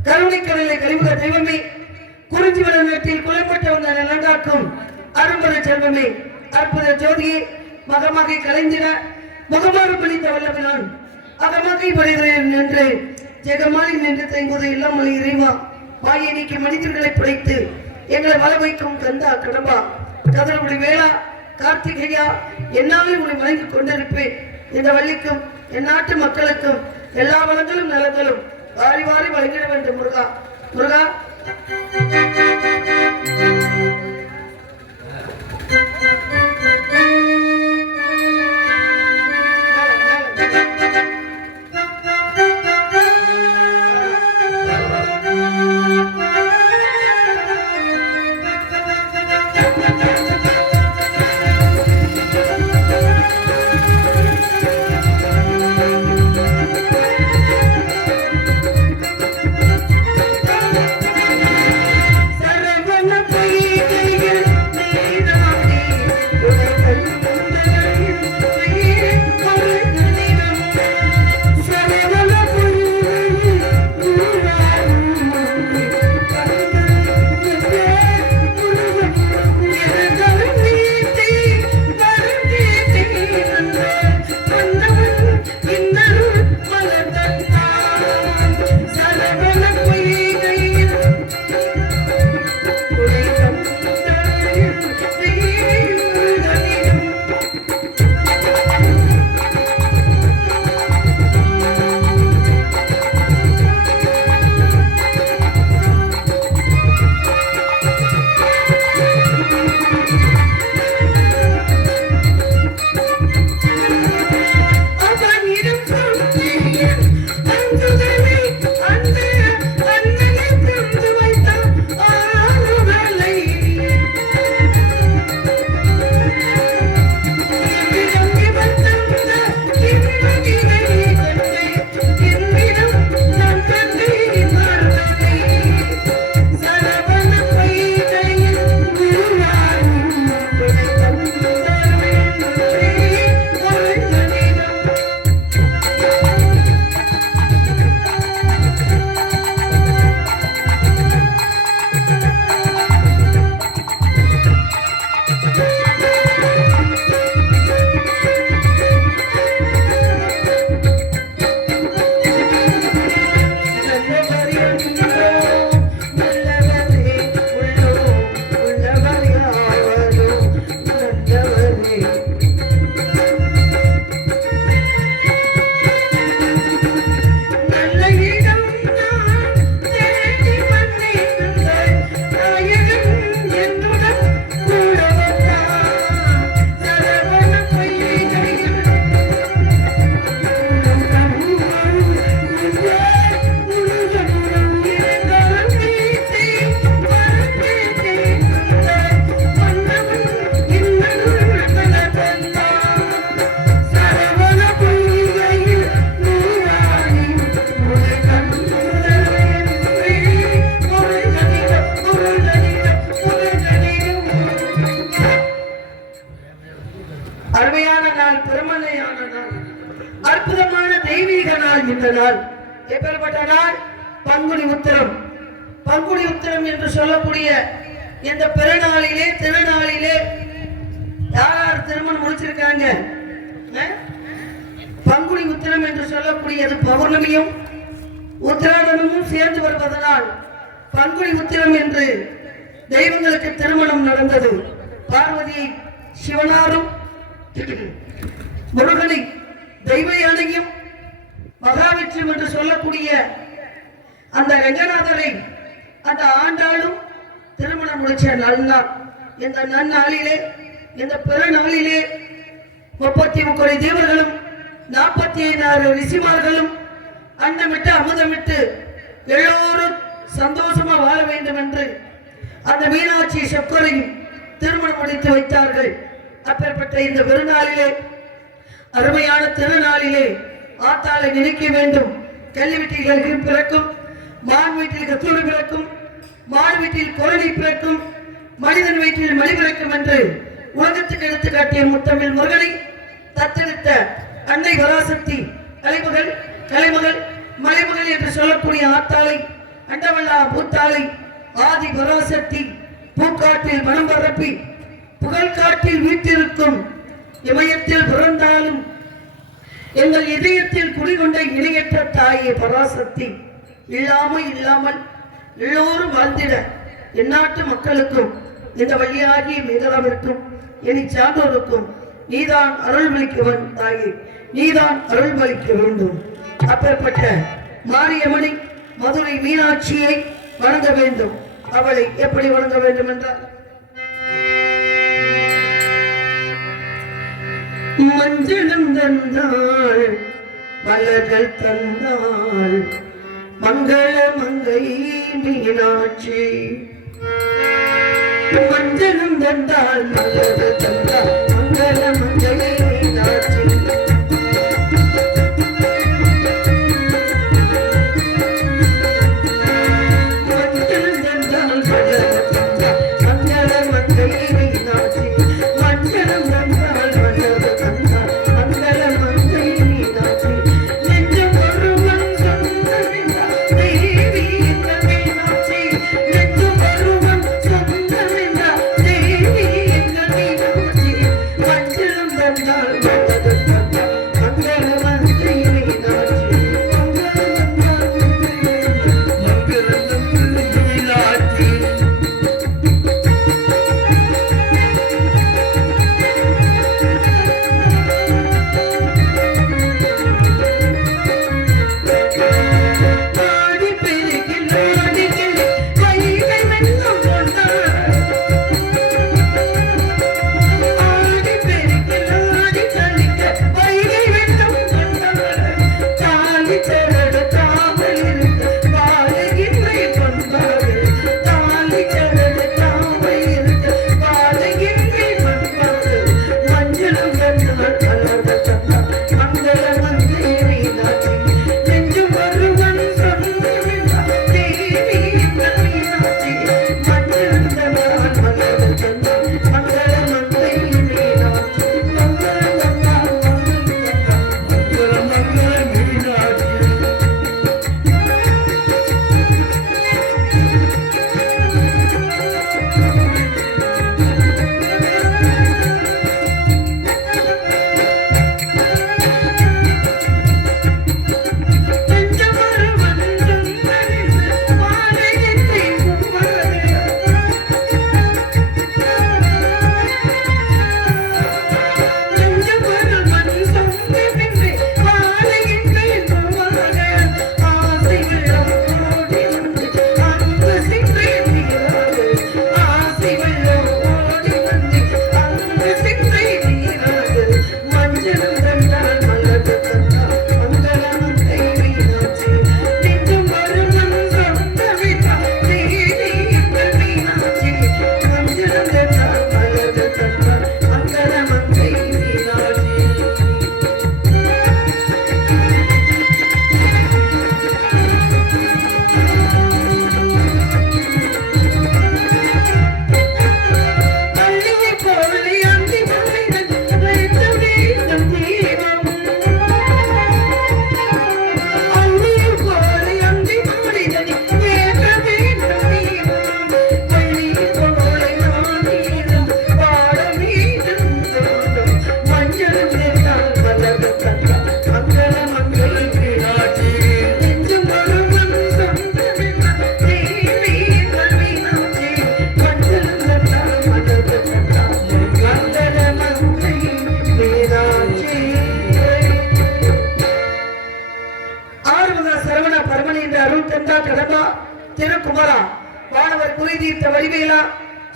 கருணை கடலை கழிவுக தெய்வமே, குறிஞ்சி வள நாட்டில் குலைப்பட்ட வந்த நலங்காக்கும் அரும்பத செல்வமே, அற்புத ஜோதியே, மகமாகி கலைந்திட முகமாறு பிடித்த வல்லவனான் அகமாகை படைகிறேன் என்று ஜெகமாலி நின்று தைங்குவது எல்லாம் மொழி இறைவா, வாயை நீக்கி மனிதர்களை படைத்து எங்களை வள வைக்கும் கந்தா கடம்பா கதலுடைய வேளா கார்த்திகையா, என்னாலும் உன்னை வணங்கி கொண்டிருப்பேன். இந்த வள்ளிக்கும் என் நாட்டு மக்களுக்கும் எல்லா வளங்களும் நலங்களும் வாரி வாரி வழங்கிட வேண்டும். முருகா முருகா எப்பேற்பட்ட நாள்? பங்குனி உத்திரம். பங்குனி உத்திரம் என்று சொல்லக்கூடிய இந்த பெருநாளிலே திருநாளிலே யார் திருமணம் முடிச்சிருக்காங்க? பங்குனி உத்திரம் என்று சொல்லக்கூடியது பௌர்ணமியும் உத்திராடனமும் சேர்ந்து வருவதனால் பங்குனி உத்திரம் என்று தெய்வங்களுக்கு திருமணம் நடந்தது. பார்வதி சிவனாரும் முருகனை தெய்வ யானையும் மகாவிஷ்ணு என்று சொல்லக்கூடிய அந்த ரங்கநாதரை அந்த ஆண்டாளும் திருமணம் முடிச்ச நன்னாள். இந்த நன்னாளிலே இந்த பெருநாளிலே 33 தேவர்களும் 46 ரிஷிமார்களும் அன்னமிட்டு அமுதமிட்டு எல்லோரும் சந்தோஷமா வாழ வேண்டும் என்று அந்த மீனாட்சி செப்பரையும் திருமணம் முடித்து வைத்தார்கள். அப்பேற்பட்ட இந்த பெருநாளிலே அருமையான திருநாளிலே ஆத்தாளை நினைக்க வேண்டும். கல்வி வீட்டிற்கு பிறக்கும், மான் வீட்டில் கத்தூரி பிறக்கும், மாடு வீட்டில் குரலி பிறக்கும், மனிதன் வீட்டில் மணி பிறக்கும் என்று உலகத்துக்கு எடுத்து காட்டிய முத்தமிழ் முருகனை தத்தெடுத்த அன்னை பராசக்தி கலைமகள் மலைமகள் என்று சொல்லக்கூடிய ஆத்தாளை, அண்டவல்லா பூத்தாளை, ஆதி பராசக்தி, பூக்காட்டில் மனம் பரப்பி புகழ்காட்டில் வீட்டிருக்கும் இமயத்தில் பிறந்தாலும் எங்கள் இதயத்தில் குடிகொண்ட இணையற்ற தாயே பராசக்தி, இல்லாமல் எல்லோரும் வாழ்ந்திட எந்நாட்டு மக்களுக்கும் இந்த வழியாகிய மேகலாவிற்கும் இனி சான்றோருக்கும் நீதான் அருள்மளிக்கவன் தாயே, நீதான் அருள்மளிக்க வேண்டும். அப்பேற்பட்ட மாரியம்மனை மதுரை மீனாட்சியை வணங்க வேண்டும். அவளை எப்படி வணங்க வேண்டும் என்றால், மஞ்சளும் தந்தாள் மலர்கள் தந்தாள் மங்கள மங்கை மீனாட்சி. மஞ்சளும் தந்தாள் மலர்கள் தந்தாள் மங்கள மங்கை மீனாட்சி.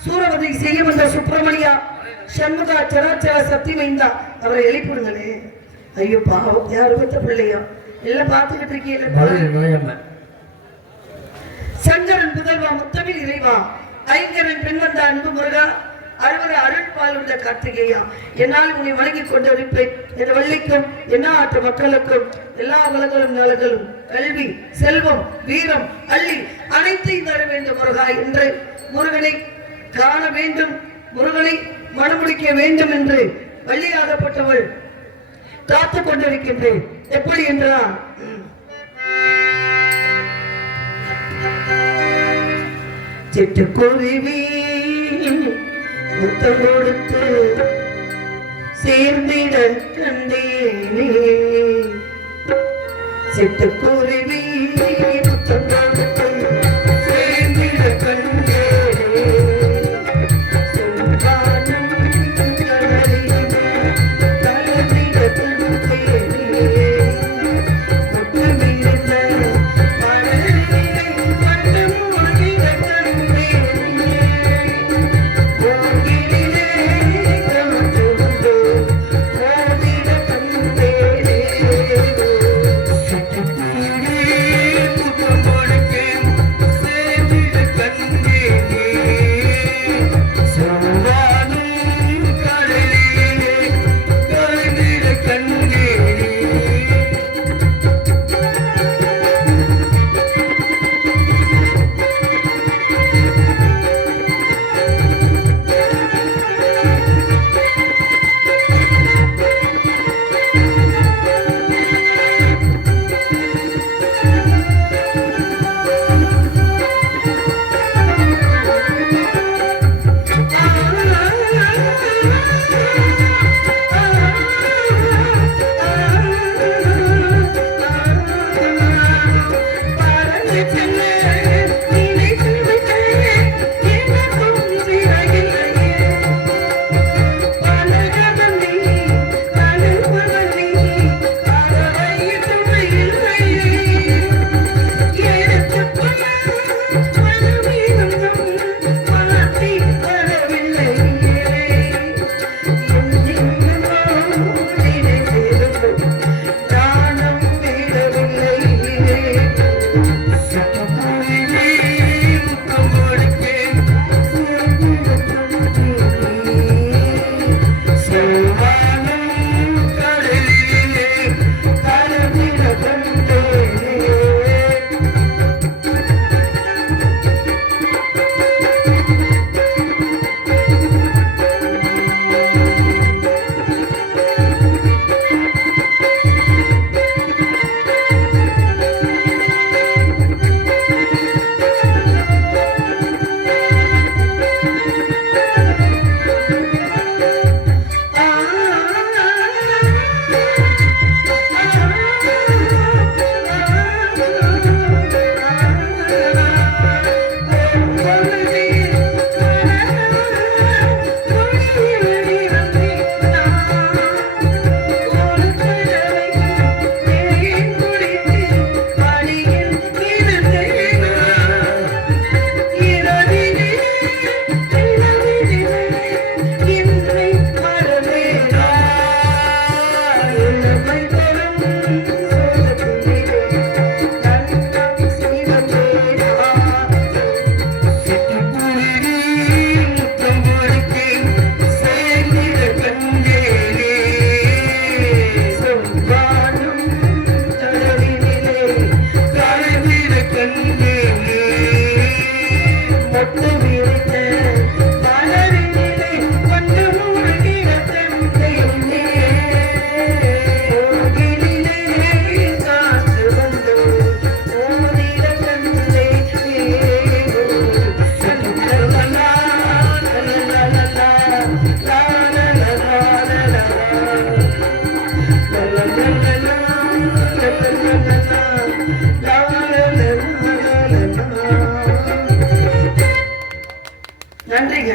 சூரவதை செய்ய வந்த சுப்பிரமணியா, சண்முகா, சராச்சர சக்தி மைந்தா, அவரை எழுப்பிடுங்களே. ஐயோ பாவம், யாரு பத்த பிள்ளையா எல்லாம் பார்த்துக்கிட்டு இருக்கீங்க. சங்கரன் புதல்வா, முத்தமிழ் இறைவா, ஐங்கரன் பெண் வந்த அன்பு முருகா, அறுவர அருள்பால் உள்ள கார்த்திகேயா, என்னால் உன்னை வணங்கி கொண்டிருப்பேன். என் வள்ளிக்கும் என்ன ஆற்ற மக்களுக்கும் எல்லா வளங்களும் நலங்களும் கல்வி செல்வம் வீரம் அள்ளி அனைத்தையும் தர வேண்டும் முருகா என்று முருகனை காண வேண்டும், முருகனை மனமுடிக்க வேண்டும் என்று வள்ளியாகப்பட்டவள் காத்துக் கொண்டிருக்கின்றேன். எப்படி என்றால் சிட்டுக்குருவி முத்தம் கொடுத்து சேர்ந்திட கண்டேனே சிட்டுக்குருவி முத்தம் கொடுத்து சேர்ந்திட கண்டேனே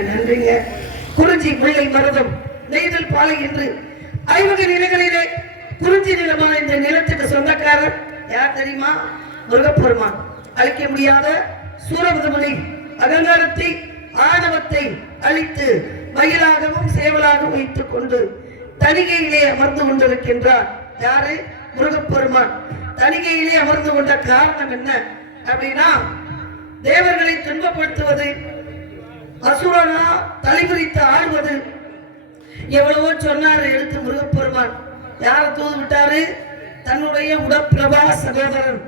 நன்றிங்க. குறிஞ்சி முல்லை மருதம் நெய்தல் பாலை என்று 50 நிலங்களிலே குறிஞ்சி நிலமான இந்த நிலத்துக்கு சொந்தக்காரர் யார் தெரியுமா? முருகப்பெருமான். அழிக்க முடியாத சூரபதுமணி அகங்காரத்தை ஆணவத்தை அழித்து மயிலாகவும் சேவலாகவும் வைத்துக் கொண்டு தணிகையிலே அமர்ந்து கொண்டிருக்கின்றார். யாரு? முருகப்பெருமான். தணிகையிலே அமர்ந்து கொண்ட காரணம் என்ன அப்படின்னா, தேவர்களை துன்பப்படுத்துவது, அசுரனா தலைமுறித்து ஆடுவது, எவ்வளவோ சொன்னார். எடுத்து முருகப்பெருமான் யார தூது விட்டாரு? தன்னுடைய உடற்பிரபா சகோதரன்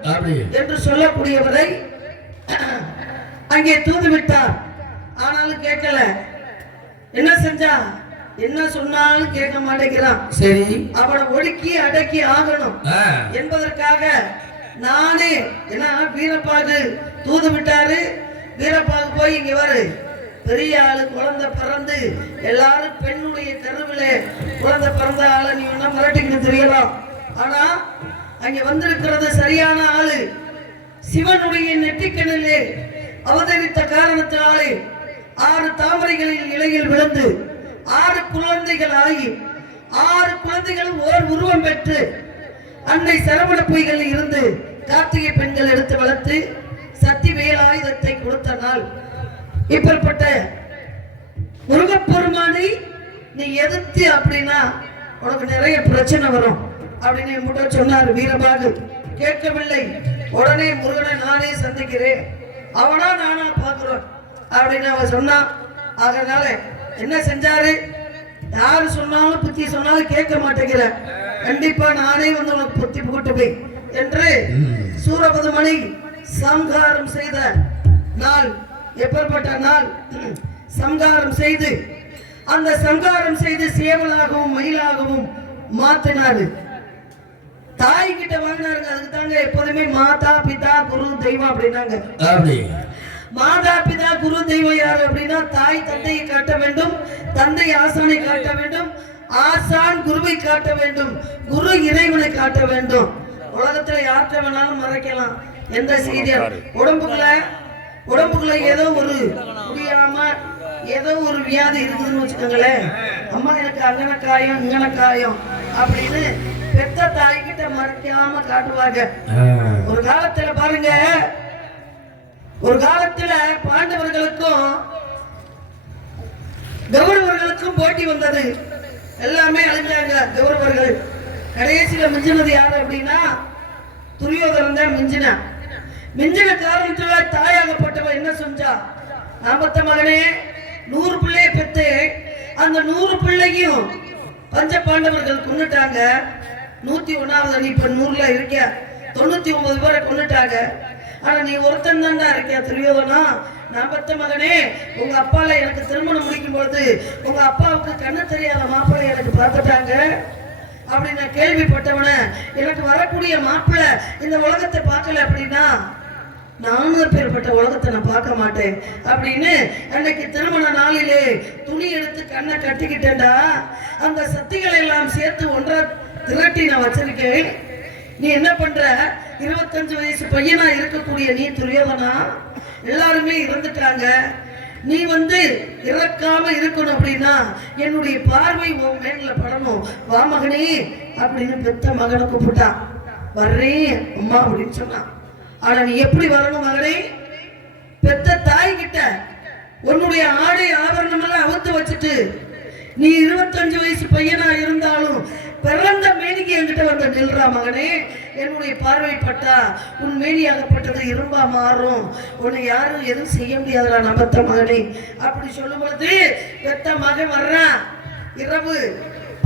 என்று சொல்லக்கூடியவரை அங்கே தூது விட்டார். ஆனாலும் கேட்கல. என்ன செஞ்சா? என்ன சொன்னாலும் கேட்க மாட்டேங்கிறான். சரி, அவனை ஒடுக்கி அடக்கி ஆகணும் என்பதற்காக நானே, ஏன்னா வீரப்பாடு தூது விட்டாரு, வீரப்பாவுக்கு போய் இங்க வரு பெரிய ஆளு குழந்தை பிறந்து எல்லாரும் பெண்ணுடைய கருவில குழந்தை பிறந்த ஆளு நீ ஒன்னா மிரட்டிக்கிட்டு தெரியலாம். ஆனா அங்க வந்திருக்கிறது சரியான ஆளு. சிவனுடைய நெற்றிக்கண்ணிலே அவதரித்த காரணத்தினாலே 6 தாமரைகளில் இலையில் விழுந்து 6 குழந்தைகள் ஆகி 6 குழந்தைகளும் ஓர் உருவம் பெற்று அன்னை சரவண பொய்களில் இருந்து கார்த்திகை பெண்கள் எடுத்து வளர்த்து சக்தி வேலாயுதத்தை கொடுத்த நாள். இப்பேற்பட்ட முருகப்பெருமானை நீ எதிர்த்து அப்படின்னா உனக்கு நிறைய பிரச்சனை வரும் அப்படின்னு முட்ட சொன்னார் வீரபாகு. கேட்கவில்லை. உடனே முருகனை நானே சந்திக்கிறேன், அவனா நானா பாக்குறோம் அப்படின்னு அவன் சொன்னான். அதனால என்ன செஞ்சாரு, யாரு சொன்னாலும் புத்தி சொன்னாலும் கேட்க மாட்டேங்கிற, கண்டிப்பா நானே வந்து உனக்கு புத்தி புகட்டுவேன் என்று சூரபதுமணி சம்ஹாரம் செய்த நாள். எப்பேற்பட்ட நாள், சம்ஹாரம் செய்து அந்த சம்ஹாரம் செய்து சேவலாகவும் மயிலாகவும் மாத்தினாரு. தாய் கிட்ட வாங்கினாருங்க. அதுக்கு தாங்க எப்போதுமே மாதா பிதா குரு தெய்வம் அப்படின்னாங்க. மாதா பிதா குரு தெய்வம் யாரு அப்படின்னா தாய் தந்தையை காட்ட வேண்டும், தந்தை ஆசானை காட்ட வேண்டும், ஆசான் குருவை காட்ட வேண்டும், குரு இறைவனை காட்ட வேண்டும். உலகத்துல யார்கிட்ட வேணாலும் மறைக்கலாம் எந்த செய்தியா. உடம்புக்குள்ள ஏதோ ஒரு முடியாம ஏதோ ஒரு வியாதி இருக்குதுன்னு வச்சுக்கோங்களேன், அம்மா எனக்கு அங்கன காயம் இங்கன காயம் அப்படின்னு பெத்த தாய்கிட்ட மறைக்காம காட்டுவாங்க. ஒரு காலத்துல பாருங்க, ஒரு காலத்துல பாண்டவர்களுக்கும் கௌரவர்களுக்கும் போட்டி வந்தது. எல்லாமே அழிஞ்சாங்க கௌரவர்கள். கடைசியில மிஞ்சினது யாரு அப்படின்னா துரியோதனன் தான் மிஞ்சின காரணத்துல தாயாகப்பட்டவ என்ன செஞ்சா, நாமத்த மகனே 100 பிள்ளைய பெற்று அந்த 100 பிள்ளையும் பஞ்ச பாண்டவர்கள் கொன்னுட்டாங்க. 101வது நீ இப்ப 100ல இருக்க, 99 பேரை கொன்னுட்டாங்க. ஆனா நீ ஒருத்தன் தான்டா இருக்கியா துரியோதனா. நான் பெத்த மகனே, உங்க அப்பால எனக்கு திருமணம் முடிக்கும் பொழுது உங்க அப்பாவுக்கு கண்ணு தெரியாத மாப்பிள்ளை எனக்கு பார்த்துட்டாங்க அப்படின்னு கேள்விப்பட்டவன, எனக்கு வரக்கூடிய மாப்பிள்ளை இந்த உலகத்தை பார்க்கல அப்படின்னா நானும் பேர்பட்ட உலகத்தை நான் பார்க்க மாட்டேன் அப்படின்னு அன்னைக்கு திருமண நாளிலே துணி எடுத்து கண்ணை கட்டிக்கிட்டேன்டா. அந்த சக்திகளை எல்லாம் சேர்த்து ஒன்றா திரட்டி நான் வச்சிருக்கேன். நீ என்ன பண்ற, 25 வயசு பையனா இருக்கக்கூடிய நீ துரியோதனா, எல்லாருமே இறந்துட்டாங்க. நீ வந்து இறக்காம இருக்கணும் அப்படின்னா என்னுடைய பார்வை உன் மேல படணும், வா மகனே அப்படின்னு பெத்த மகனை கூப்பிட்டான். வர்றேன் அம்மா அப்படின்னு சொன்னான். ஆனா நீ எப்படி வரணும் மகனே, பெத்த தாய் கிட்ட உன்னுடைய ஆடை ஆபரணம் எல்லாம் அவுத்து வச்சுட்டு நீ 25 வயசு பையனா இருந்தாலும் பிறந்த மேனிக்கு என்கிட்ட வந்து நில்றா மகனே. என்னுடைய பார்வைப்பட்டா உன் மேனியாகப்பட்டது இரும்பா மாறும், உன்னை யாரும் எதுவும் செய்ய முடியாதுடா நம்பத்த மகனே அப்படி சொல்லும் பொழுது பெத்த மகன் வர்றான். இரவு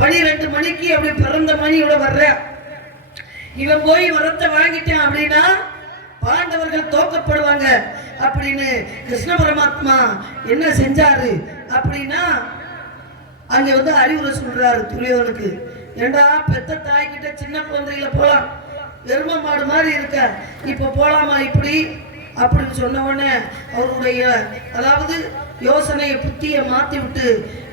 12 மணிக்கு அப்படி பிறந்த மணியோட வர்ற. இவன் போய் வரத்தை வாங்கிட்டான் அப்படின்னா பாண்டவர்கள் தோக்கப்படுவாங்க அப்படின்னு கிருஷ்ண பரமாத்மா என்ன செஞ்சாரு அப்படின்னா அங்க வந்து அறிவுரை சொல்றாரு துரியோதனுக்கு. ஏண்டா பெத்த தாய் கிட்ட சின்ன குழந்தைகளை போலாம், எரும மாடு மாதிரி இருக்க, இப்ப போலாமா இப்படி அப்படின்னு சொன்ன உடனே அவருடைய அதாவது யோசனையை புத்திய மாத்தி விட்டு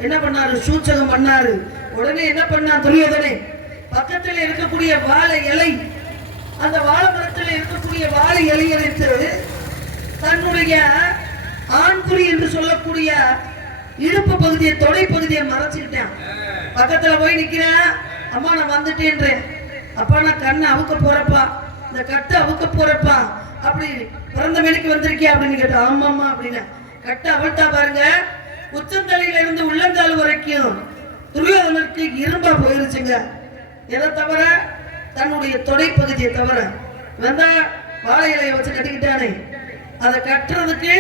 என்ன பண்ணாரு, சூச்சகம் பண்ணாரு. உடனே என்ன பண்ணா துரியோதனே, பக்கத்துல இருக்கக்கூடிய வாழை இலை, அந்த வாழை மரத்தில் இருக்கக்கூடிய வாழை இலை எடுத்து தன்னுடைய ஆண்குறி என்று சொல்லக்கூடிய இடுப்பு பகுதியை தொடை பகுதியை மறைச்சுக்கிட்டேன். பக்கத்துல போய் நிக்கிறேன், அம்மா நான் வந்துட்டேன்றேன். அப்பா நான் கண்ணை அவுக்க போறப்பா, இந்த கட்டை அவுக்க போறப்பா, அப்படி பிறந்த மேலுக்கு வந்திருக்கியா அப்படின்னு கேட்டா ஆமாம்மா அப்படின்னு. கட்டை அவிழ்த்தா பாருங்க, உச்சந்தலையில இருந்து உள்ளங்கால் வரைக்கும் துரியோதனருக்கு இரும்பா போயிருச்சுங்க. எதை தவிர தன்னுடைய தொடை பகுதியை தவிர. வந்தா வாழை இலையை வச்சு கட்டிக்கிட்டானே, அதை கட்டுறதுக்கு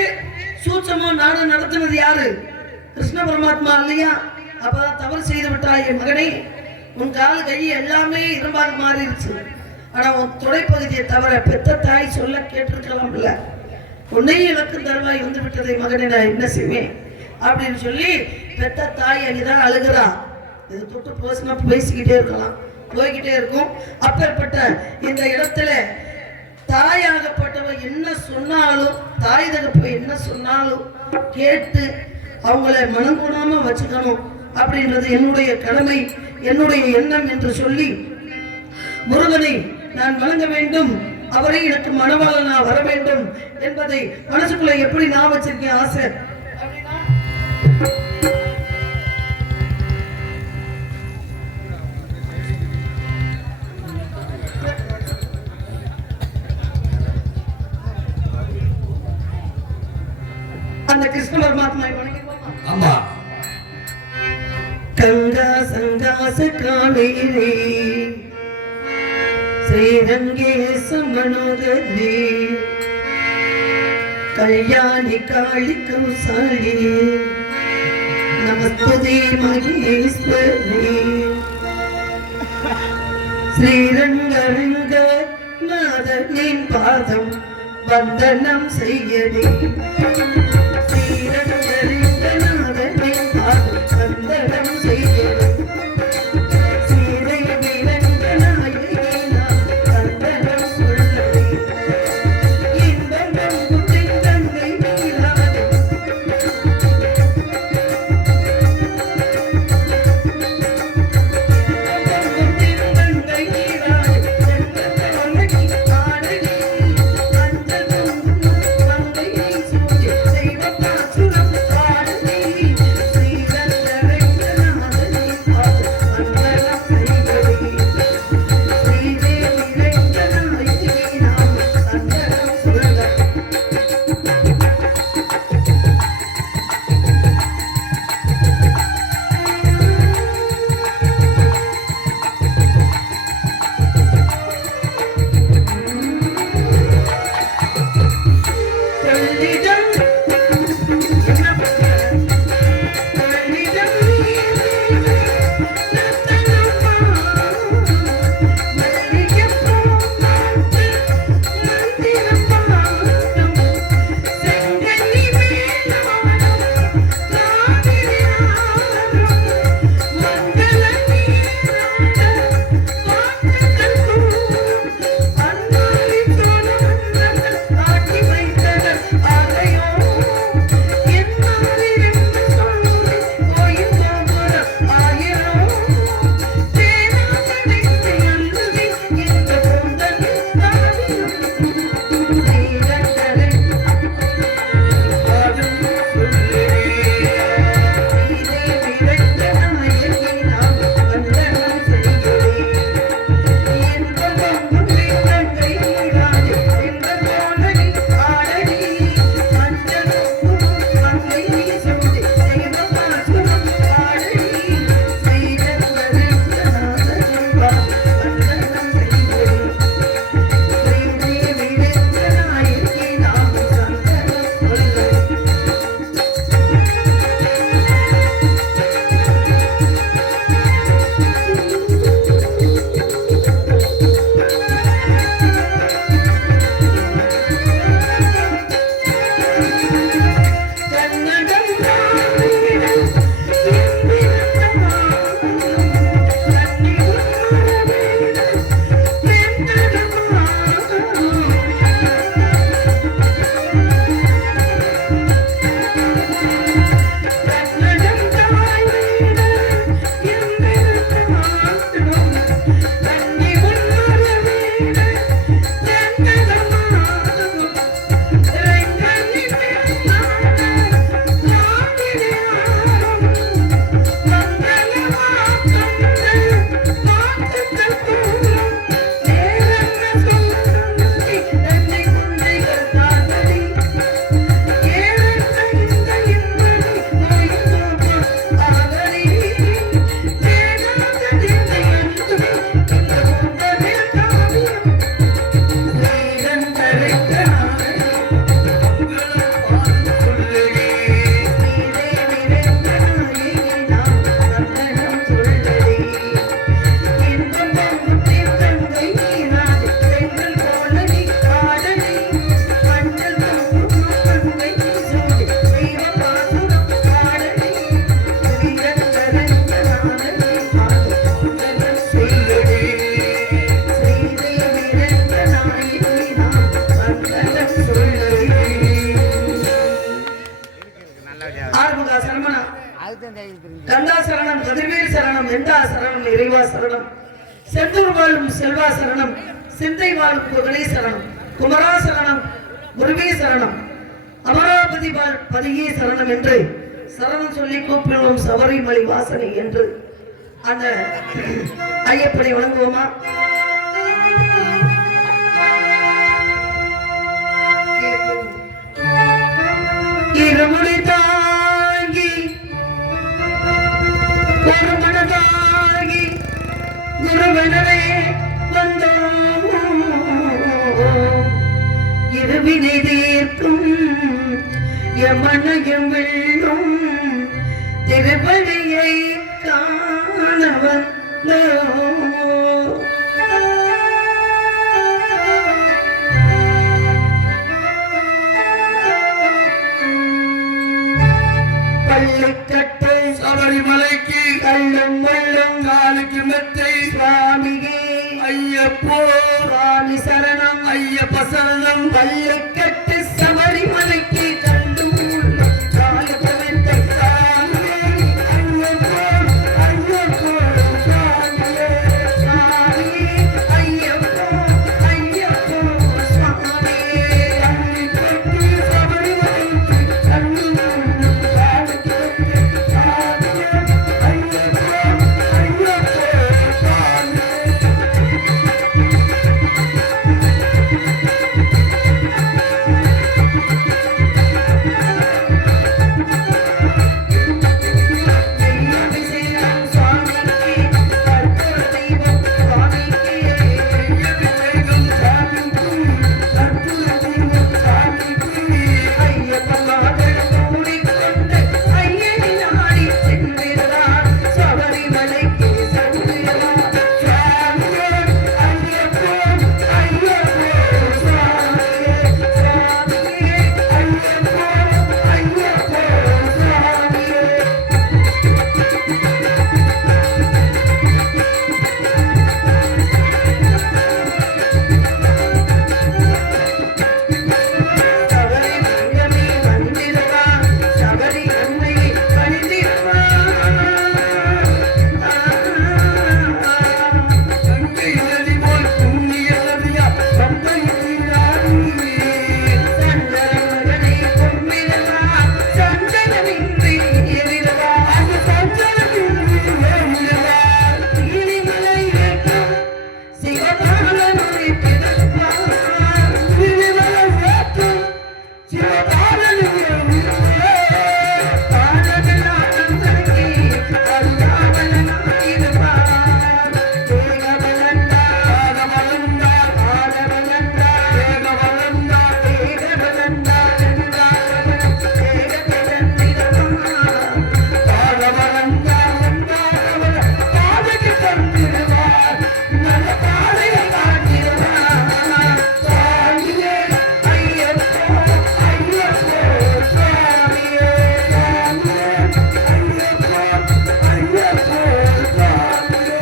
சூட்சமும் நானும் நடத்துனது யாரு, கிருஷ்ண பரமாத்மா இல்லையா. அப்பதான் தவறு செய்து விட்டாய் என் மகனே, உன் கால் கை எல்லாமே இரும்பாக மாறிடுச்சு. ஆனா உன் தொடைப்பகுதியை தவிர பெத்த தாய் சொல்ல கேட்டிருக்கலாம் இல்ல, உன்னையும் இலக்கும் தருவாய் வந்து விட்டதை மகனே நான் என்ன செய்வேன் அப்படின்னு சொல்லி பெத்த தாய் அங்கதான் அழுகிறா. இது தொட்டு பேசினா பேசிக்கிட்டே இருக்கலாம், போய்கிட்டே இருக்கும். அப்பேற்பட்ட இந்த இடத்துல தாயாகப்பட்டவ என்ன சொன்னாலும் தாய் தகப்ப என்ன சொன்னாலும் கேட்டு அவங்கள மனம் கொடாம வச்சுக்கணும் அப்படின்றது என்னுடைய கடமை, என்னுடைய எண்ணம் என்று சொல்லி முருகனை நான் வணங்க வேண்டும், அவரை எனக்கு மனவாளனா வர வேண்டும் என்பதை மனசுக்குள்ள எப்படி நான் வச்சிருக்கேன் ஆசை. அந்த கிருஷ்ண பரமாத்மா ஆமா கங்கா சங்காச காவேரி ஸ்ரீரங்கேச மனோகரி கல்யாணி காளி கௌசாலி நமஸ்துதே மகேஸ்வரி ஸ்ரீரங்கரங்க நாதனின் பாதம் வந்தனம் செய்யடி ஸ்ரீரங்கரங்க நாதனின் பாதம் வந்தனம் செய்யடி முருகா சரமணா, கந்தா சரணம், கதிர்வேல் சரணம், எந்தா சரணம், இறைவா சரணம், செந்தூர் வாழும் செல்வா சரணம், சிந்தை வாழும் புகழே சரணம், குமரா சரணம், முருகே சரணம், அமராபதி வாழ் பதியே சரணம் என்று சரணம் சொல்லி கூப்பிடுவோம். சபரிமலை வாசனை என்று அந்த ஐயப்பனை வணங்குவோமா? இருமுடி தாங்கி ஒரு மனதாகி குருவனவே வந்தோம், இருவினை தீர்க்கும் யமனையும் வெல்லும் திருப்பதியை காண வந்தோம். பள்ளிக்கட்டை சபரிமலைக்கு கள்ளும் வெள்ளும் காலுக்கு மெத்தை சுவாமியே ஐயப்போ சுவாமி சரணம், ஐயப்ப சரணம் பள்ளிக்கட்டு சபரிமலைக்கு கள்ளும் வெள்ளும் காலுக்கு மெத்தை சுவாமியே ஐயப்போ ஐயப்போ சுவாமியே சுவாமியே ஐயப்போ ஐயப்போ சுவாமியே பள்ளிக்கட்டு சபரிமலைக்கு கள்ளும் வெள்ளும் காலுக்கு மெத்தை சுவாமியே ஐயப்போ ஐயப்போ சுவாமியே. அபிஷேகம் சுவாமிக்கு, கற்பூர தீபம் சுவாமிக்கு, அபிஷேகம் சுவாமிக்கு, கற்பூர தீபம் சுவாமிக்கு, ஐயப்பனாக கூடிக்கொண்டு ஐயனை நாடி சென்றிருந்தார் சபரிமலைக்கு சென்றிருந்தார் சுவாமியே ஐயப்போ ஐயப்போ சுவாமியே சுவாமியே ஐயப்போ ஐயப்போ சுவாமியே. சபரி மங்கமே வந்திருவா, சபரி அன்னையை பணிந்திருவா. கங்கை நதி போல் புண்ணிய நதியா கங்கை நீராடி சந்தன மகனை கும்பிடுவா, சந்தனமின்றி எரிடுவா. கிளிமலை ஏற்றும் சிவபாலனை பிறப்பார். பாடகனாலும் தங்கி அருகாவலனாய் இருப்பார். தேகபலந்தா பாதபலந்தா பாதபலந்தா தேகபலந்தா தேகபலந்தா வெந்தாரவன் தேகபிறந்திடுவார். பாதபலந்தா வெந்தாரவன் பாதகி தந்திடுவார், நல்ல பாதையை காட்டிடுவார். சுவாமியே ஐயப்போ ஐயப்போ சுவாமியே சுவாமியே ஐயப்போ ஐயப்போ சுவாமியே.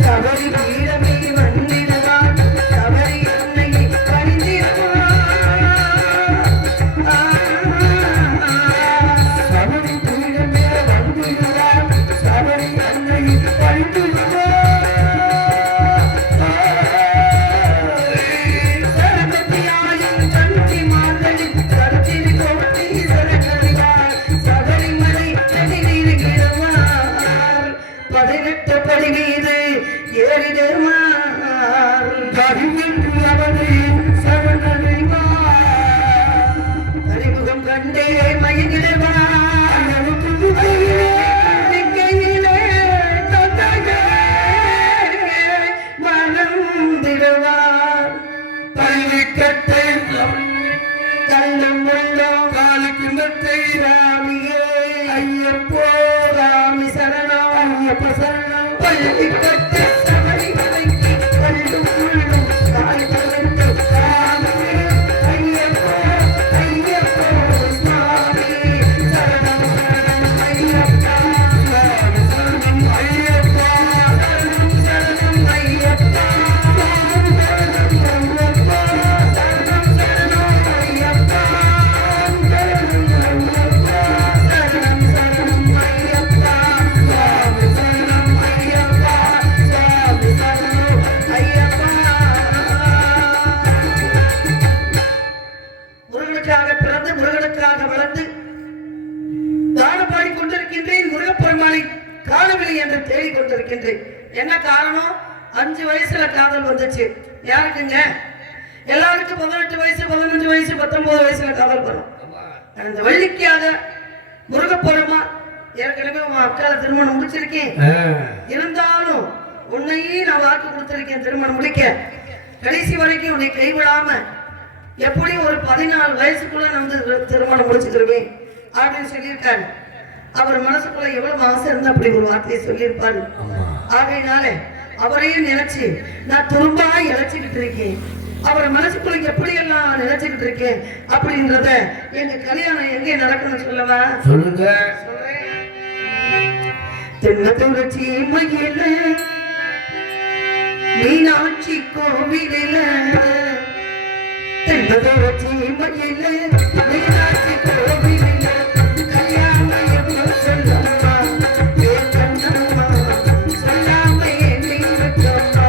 சபரி பீடமே வந்திடுவார், சபரி அன்னையை பணிந்திடுவார். சபரி பீடமே வந்திடுவார், சபரி அன்னையை பணிந்திடுவார். சரபதியாயும் கண்டி மார்களில் கருத்தில் கோட்டி சரகறிவார், சபரிமலை எதிரிடுவார். 18 படி மீது ஏறிடுவார், கருவென்று அவனை சரணடைவார். அறிமுகம் கண்டே மயங்கிடுவார், நம்பிக்கையிலே தொட்டகே மறந்திடுவார். பள்ளிக்கட்டை கள்ளும் உள்ளம் காலுக்கு மெத்தை சுவாமியே ஐயப்போ ராமி சரணம், ஐயப்ப சரணம், பள்ளிக்கட்டு சபரிமலைக்கு கள்ளும் உள்ளம் 5 வயசுல காதல் வந்துச்சு. யாருக்குங்க? எல்லாருக்கும் 18 வயசு, 15 வயசு, 19 வயசுல காதல் வரும். அந்த வள்ளிக்காக முருகப்பெருமா ஏற்கனவே உன் அக்கால திருமணம் முடிச்சிருக்கேன், இருந்தாலும் உன்னையும் நான் வாக்கு கொடுத்திருக்கேன் திருமணம் முடிக்க, கடைசி வரைக்கும் உன்னை கைவிடாம எப்படியும் ஒரு 14 வயசுக்குள்ள நான் வந்து திருமணம் முடிச்சுக்கிருவேன் அப்படின்னு சொல்லியிருக்காரு. அவர் மனசுக்குள்ள எவ்வளவு ஆசை இருந்தா அப்படி ஒரு வார்த்தையை சொல்லியிருப்பாரு. ஆகையினால அவரையும் நினைச்சு நான் துரும்பா இழைச்சிக்கிட்டு இருக்கேன். அவர் மனசுக்குள்ள எப்படி எல்லாம் நினைச்சுக்கிட்டு இருக்கேன் அப்படின்றத எங்க கல்யாணம் எங்கே நடக்கணும்னு சொல்லவா? சொல்லுங்க. தென்னதுரட்சி மயில மீனாட்சி கோவிலில, தென்னதுரட்சி மயில மீனாட்சி கோவிலில கல்யாணம் எப்போ சொல்லம்மா ஏ கண்ணம்மா சொல்லாம என்னை வைக்கம்மா.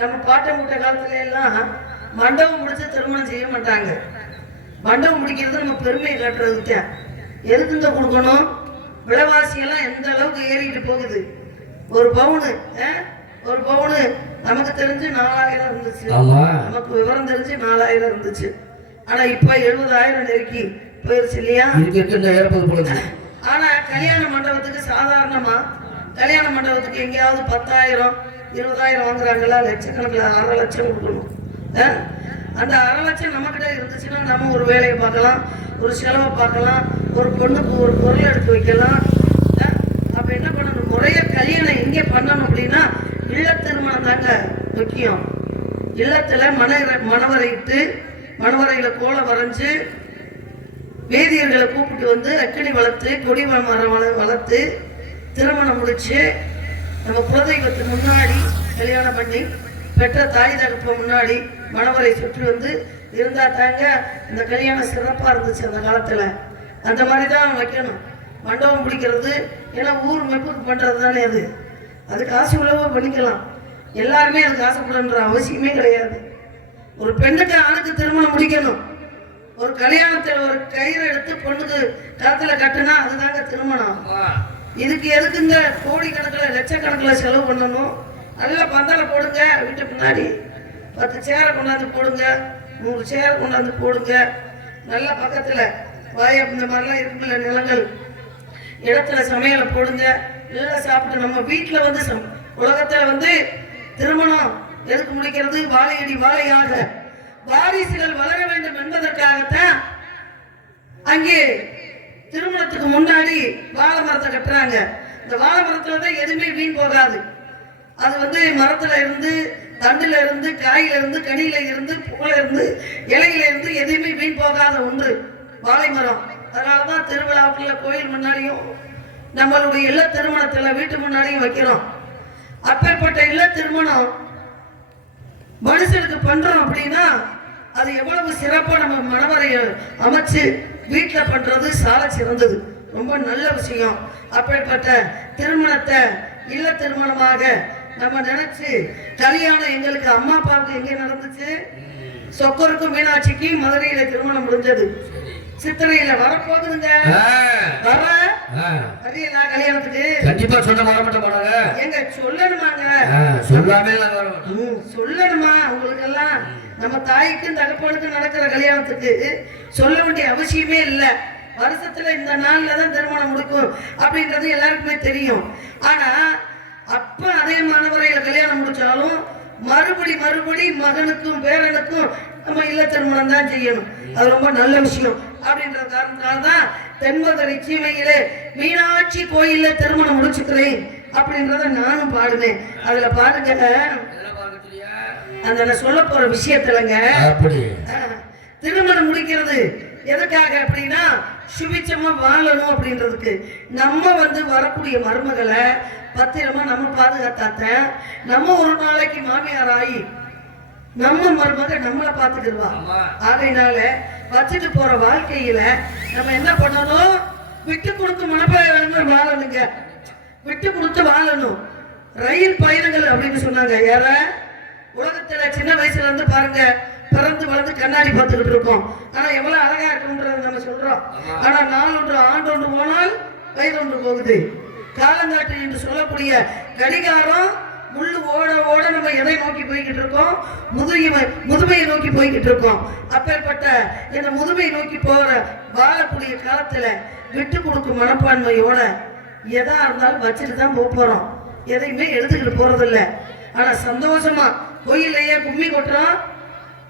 நம்ம பாட்டம் கூட்ட காலத்துல எல்லாம் மண்டபம் முடிச்சு திருமணம் செய்ய மாட்டாங்க. மண்டபம் முடிக்கிறது நம்ம பெருமையை காட்டுறதுக்கு. எதுக்குங்க கொடுக்கணும்? விலைவாசி எல்லாம் எந்த அளவுக்கு ஏறிட்டு போகுது. ஒரு பவுனு ஒரு பவுனு நமக்கு தெரிஞ்சு 4000 இருந்துச்சு. ஆமா. நமக்கு விவரம் தெரிஞ்சு 4000 இருந்துச்சு. ஆனா இப்ப 70,000 நெருக்கி போயிருச்சு இல்லையா? ஏற்பது போல. ஆனா கல்யாண மண்டபத்துக்கு சாதாரணமா கல்யாண மண்டபத்துக்கு எங்கேயாவது 10,000 20,000 வாங்குறாங்களா? லட்சக்கணக்கில் 1/2 லட்சம் கொடுக்கணும். அந்த 1/2 லட்சம் நம்ம கிட்ட இருந்துச்சுன்னா நம்ம ஒரு வேலையை பார்க்கலாம், ஒரு செலவை பார்க்கலாம், ஒரு பொண்ணுக்கு ஒரு பொருள் எடுத்து வைக்கலாம். அப்ப என்ன பண்ணணும்? முறைய கல்யாணம் எங்கே பண்ணணும் அப்படின்னா இல்ல திருமணம் தாங்க முக்கியம். இல்லத்துல மணவரையிட்டு மணவரையில கோலம் வரைஞ்சு வேதியர்களை கூப்பிட்டு வந்து அக்கினி வளர்த்து கொடி மரம் வளர்த்து திருமணம் முடிச்சு நம்ம குலதெய்வத்துக்கு முன்னாடி கல்யாணம் பண்ணி பெற்ற தாய் தகப்ப முன்னாடி மணவரை சுற்றி வந்து இருந்தா தாங்க இந்த கல்யாணம் சிறப்பா இருந்துச்சு அந்த காலத்துல. அந்த மாதிரி தான் வைக்கணும். மண்டபம் பிடிக்கிறது ஏன்னா ஊர் மெப்புக்கு பண்றது தானே அது. அது காசு உள்ளவோ பண்ணிக்கலாம். எல்லாருமே அதுக்கு ஆசைப்படன்ற அவசியமே கிடையாது. ஒரு பெண்ணுக்கு ஆணுக்கு திருமணம் முடிக்கணும். ஒரு கல்யாணத்துல ஒரு கயிறு எடுத்து பொண்ணுக்கு கழுத்துல கட்டுனா அதுதாங்க திருமணம். இதுக்கு எதுக்குங்க கோடிக்கணக்கில் லட்சக்கணக்கில் செலவு பண்ணணும்? நல்ல பந்தலை போடுங்க, வீட்டு முன்னாடி 10 சேரை கொண்டாந்து போடுங்க, 100 சேரை கொண்டாந்து போடுங்க. நல்ல பக்கத்துல வாய இந்த மாதிரிலாம் இருக்குல்ல நிலங்கள் இடத்துல சமையலை போடுங்க. நல்லா சாப்பிட்டு நம்ம வீட்டுல வந்து உலகத்துல வந்து திருமணம் எதுக்கு முடிக்கிறது? வாழையடி வாழையாக வாரிசுகள் வளர வேண்டும் என்பதற்காகத்தான் அங்கே திருமணத்துக்கு முன்னாடி வாழை மரத்தை கட்டுறாங்க. இந்த வாழை மரத்துல தான் எதுவுமே வீண் போகாது. அது வந்து மரத்துல இருந்து தண்டுல இருந்து காயில இருந்து கனியில இருந்து பூல இருந்து இலையில இருந்து எதுவுமே வீண் போகாத ஒன்று வாழை மரம். அதனாலதான் திருவிழாவுக்குள்ள கோயில் முன்னாடியும் நம்மளுடைய இல்ல திருமணத்துல வீட்டு முன்னாடியும் வைக்கிறோம். அப்பேற்பட்ட இல்ல திருமணம் மனுஷனுக்கு பண்றோம் அப்படின்னா அது எவ்வளவு சிறப்பா நம்ம மணவரையை அமைச்சு வீட்டுல பண்றது சால சிறந்தது, ரொம்ப நல்ல விஷயம். அப்பேற்பட்ட திருமணத்தை இல்ல திருமணமாக நம்ம நினைச்சு கல்யாணம் எங்களுக்கு அம்மா அப்பாவுக்கு எங்க நடந்துச்சு? சொக்கருக்கும் மீனாட்சிக்கு மதுரையில திருமணம் முடிஞ்சது. சித்திரையில வரப்போகுதுங்க. வரீங்களா கல்யாணத்துக்கு? கண்டிப்பா சொல்ல வரமாட்ட போனாங்க. எங்க சொல்லணுமாங்க? சொல்லாமே சொல்லணுமா? உங்களுக்கு எல்லாம் நம்ம தாய்க்கும் தகப்பனுக்கும் நடக்கிற கல்யாணத்துக்கு சொல்ல வேண்டிய அவசியமே இல்லை. வருஷத்துல இந்த நாள்ல தான் திருமணம் முடிக்கும் அப்படின்றது எல்லாருக்குமே தெரியும். ஆனா அப்ப அதே மாணவரையில கல்யாணம் முடிச்சாலும் மறுபடி மகனுக்கும் பேரனுக்கும் நம்ம இல்ல திருமணம் தான் செய்யணும். அது ரொம்ப நல்ல விஷயம். அப்படின்ற காரணத்தால்தான் தென்மதுரை சீமையிலே மீனாட்சி கோயில்ல திருமணம் முடிச்சுக்கிறேன் அப்படின்றத நானும் பாடுனேன். அதுல பாருங்க, அந்த நான் சொல்ல போற விஷயத்துலங்க திருமணம் முடிக்கிறது எதுக்காக அப்படின்னா சுபிச்சமா வாழணும் அப்படின்றதுக்கு. நம்ம வந்து வரக்கூடிய மருமகளை பத்திரமா நம்ம பாதுகாத்தாத்த நம்ம ஒரு நாளைக்கு மாமியார் ஆகி நம்ம மருமக நம்மளை பார்த்துக்கிடுவா. ஆகையினால வச்சுட்டு போற வாழ்க்கையில நம்ம என்ன பண்ணணும்? விட்டு கொடுத்து மனப்பாடம் வாழணுங்க. விட்டு கொடுத்து வாழணும். ரயில் பயணங்கள் அப்படின்னு சொன்னாங்க. யார உலகத்துல சின்ன வயசுல இருந்து பாருங்க, பிறந்து வளர்ந்து கண்ணாடி பார்த்துக்கிட்டு இருக்கோம். ஆனா எவ்வளவு அழகா இருக்குன்றது நம்ம சொல்றோம். ஆனா நாளொன்று ஆண்டொன்று போனால் வயதொன்று போகுது. காலங்காட்டு என்று சொல்லக்கூடிய கடிகாரம் முள்ளு ஓட ஓட நம்ம எதை நோக்கி போய்கிட்டு இருக்கோம்? முதுமையை நோக்கி போய்கிட்டு இருக்கோம். அப்பேற்பட்ட இந்த முதுமையை நோக்கி போற வாழக்கூடிய காலத்துல விட்டு கொடுக்கும் மனப்பான்மையோட எதா இருந்தாலும் வச்சுட்டு தான் போறோம். எதையுமே எடுத்துக்கிட்டு போறதில்லை. ஆனா சந்தோஷமா கோயிலையே கும்மி கொட்டுறோம்.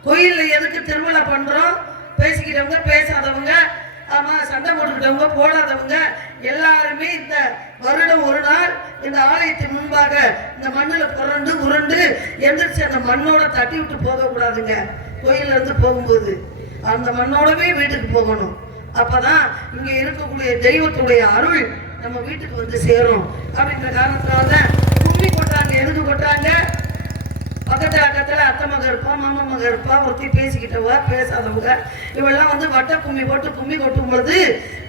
கோயில்ல எதுக்கு திருவிழா பண்றோம்? பேசிக்கிட்டவங்க பேசாதவங்க, ஆமா சண்டை போட்டுக்கிட்டவங்க போடாதவங்க எல்லாருமே இந்த வருடம் ஒரு நாள் இந்த ஆலயத்தின் முன்பாக இந்த மண்ணில் புரண்டு உருண்டு எந்திரிச்சு அந்த மண்ணோட தட்டி விட்டு போக கூடாதுங்க. கோயில்ல இருந்து போகும்போது அந்த மண்ணோடவே வீட்டுக்கு போகணும். அப்பதான் இங்க இருக்கக்கூடிய தெய்வத்துடைய அருள் நம்ம வீட்டுக்கு வந்து சேரும். அப்படின்ற காரணத்தினால்தான் கும்மி கொட்டாங்க. எதுக்கு கொட்டாங்க? பக்கத்துல அக்கத்துல அத்தை மக இருப்பா, மாமா மக இருப்பா, ஒருத்தி பேசிக்கிட்டவா பேசாதவங்க இவெல்லாம் வந்து வட்ட கும்மி போட்டு கும்மி கொட்டும் பொழுது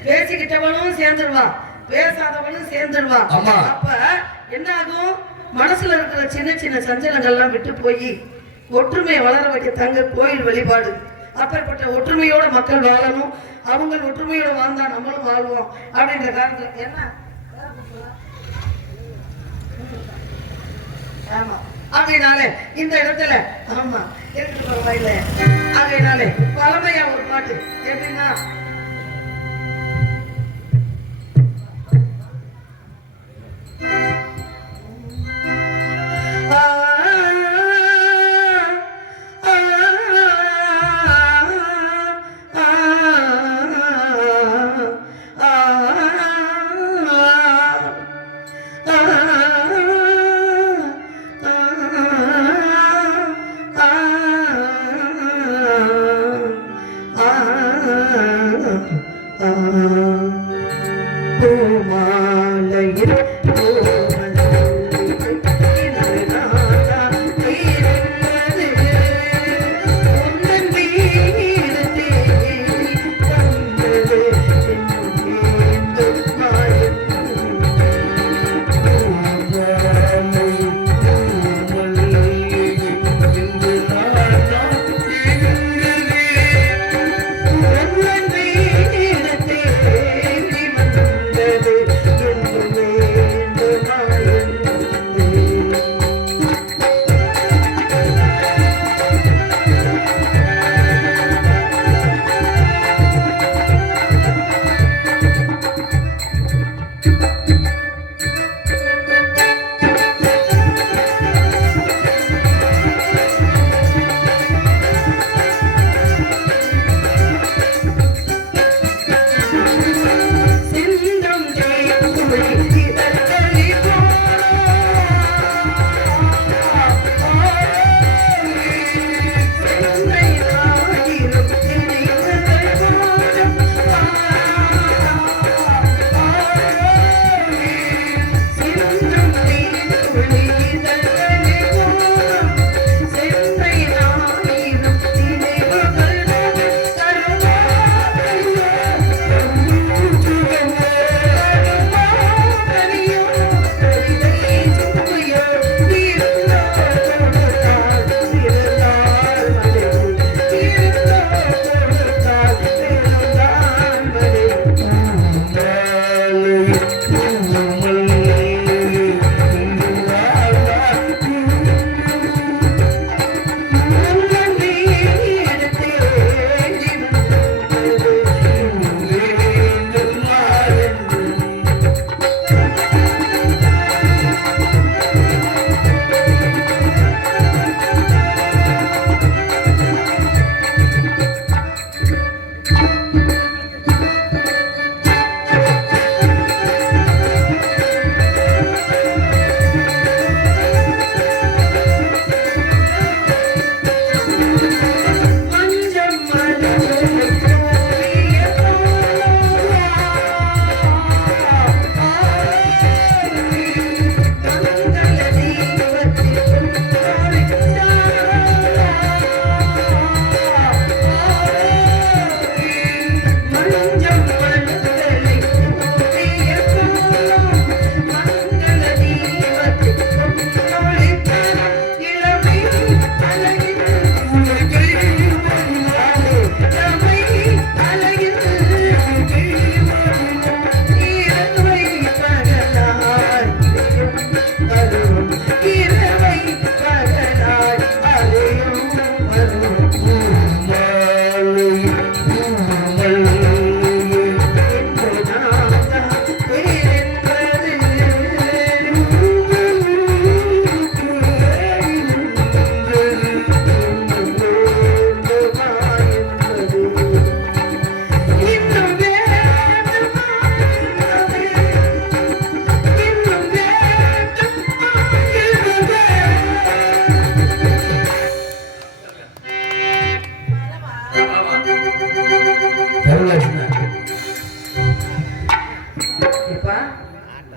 பேசிக்கிட்டவனும் சேர்ந்துருவா, பேசாதவனும் சேர்ந்துருவா. அப்ப என்ன ஆகும்? மனசுல இருக்கிற சின்ன சின்ன சஞ்சலங்கள்லாம் விட்டு போய் ஒற்றுமையை வளர வைக்க தங்க கோயில் வழிபாடு. அப்பேற்பட்ட ஒற்றுமையோட மக்கள் வாழணும். அவங்க ஒற்றுமையோட வாழ்ந்தா நம்மளும் வாழ்வோம். அப்படின்ற காரணத்துல என்ன ஆமா ஆகையினால இந்த இடத்துல ஆமா இருக்கு பரவாயில்ல. ஆகையினால பழமையா ஒரு பாட்டு எப்படின்னா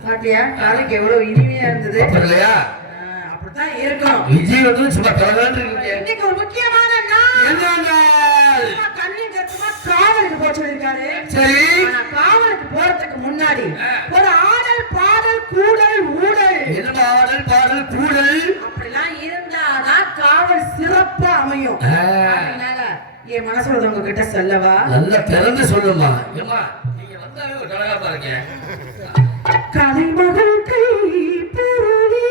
பாட்டியா நாளைக்கு எவ்வளவு இனிமையா இருந்தது இல்லையா? அப்படித்தான் இருக்கணும். விஜய் வந்து சும்மா கலகலன்னு இருக்கீங்க. இன்னைக்கு ஒரு முக்கியமான நாள். என்ன நாள்? கண்ணின் கருத்துமா காவலுக்கு போக சொல்லிருக்காரு. சரி. ஆனா காவலுக்கு போறதுக்கு முன்னாடி ஒரு ஆடல் பாடல் கூடல் ஊடல். என்ன ஆடல் பாடல் கூடல்? அப்படிலாம் இருந்தாதான் காவல் சிறப்பா அமையும். அதனால என் மனசுல உங்ககிட்ட சொல்லவா? நல்லா திறந்து சொல்லுமா. ஏமா நீங்க வந்தாவே ஒரு கலகலா பாருங்க. கலைமகள் கை பொருளே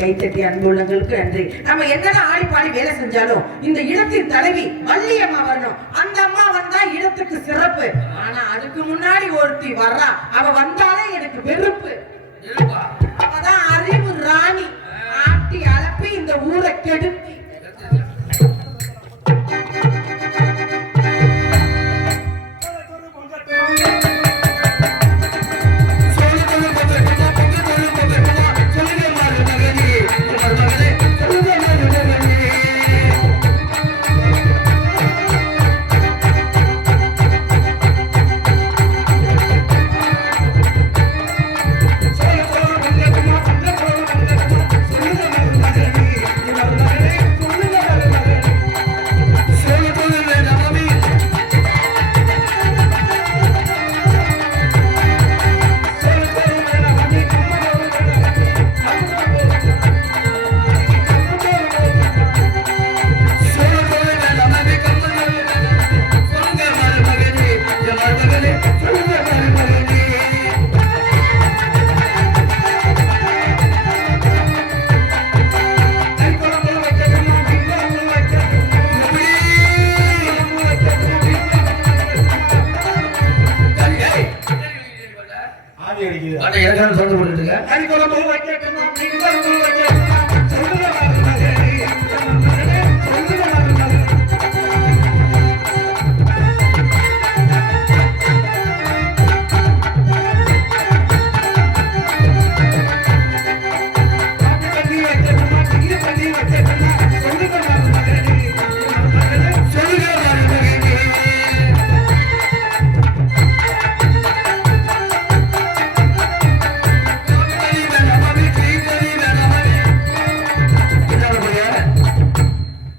கைத்தட்டி அன்புள்ளங்களுக்கு நன்றி. நம்ம என்னதான் ஆடி பாடி வேலை செஞ்சாலும் இந்த இடத்தின் தலைவி வள்ளியம்மா வரணும். அந்த அம்மா வந்தா இடத்துக்கு சிறப்பு. ஆனா அதுக்கு முன்னாடி ஒருத்தி வர்றா, அவ வந்தாலே எனக்கு வெறுப்பு. அவதான் அறிவு ராணி. ஆட்டி அலப்பி இந்த ஊரை கெடுத்தி ஆவி அடிக்குது. ஆனா எனக்கான சொல்ல போட்டுட்டு இருக்க. கறி குழம்பு வைக்கட்டுமா, மீன் குழம்பு வைக்கட்டுமா, சொல்லுங்க மகளே, சொல்லுங்க மகளே. காப்பி தண்ணி வைக்கட்டுமா, டீ தண்ணி வைக்கட்டுமா, சொல்லுங்க மகளே, சொல்லுங்க மகளே.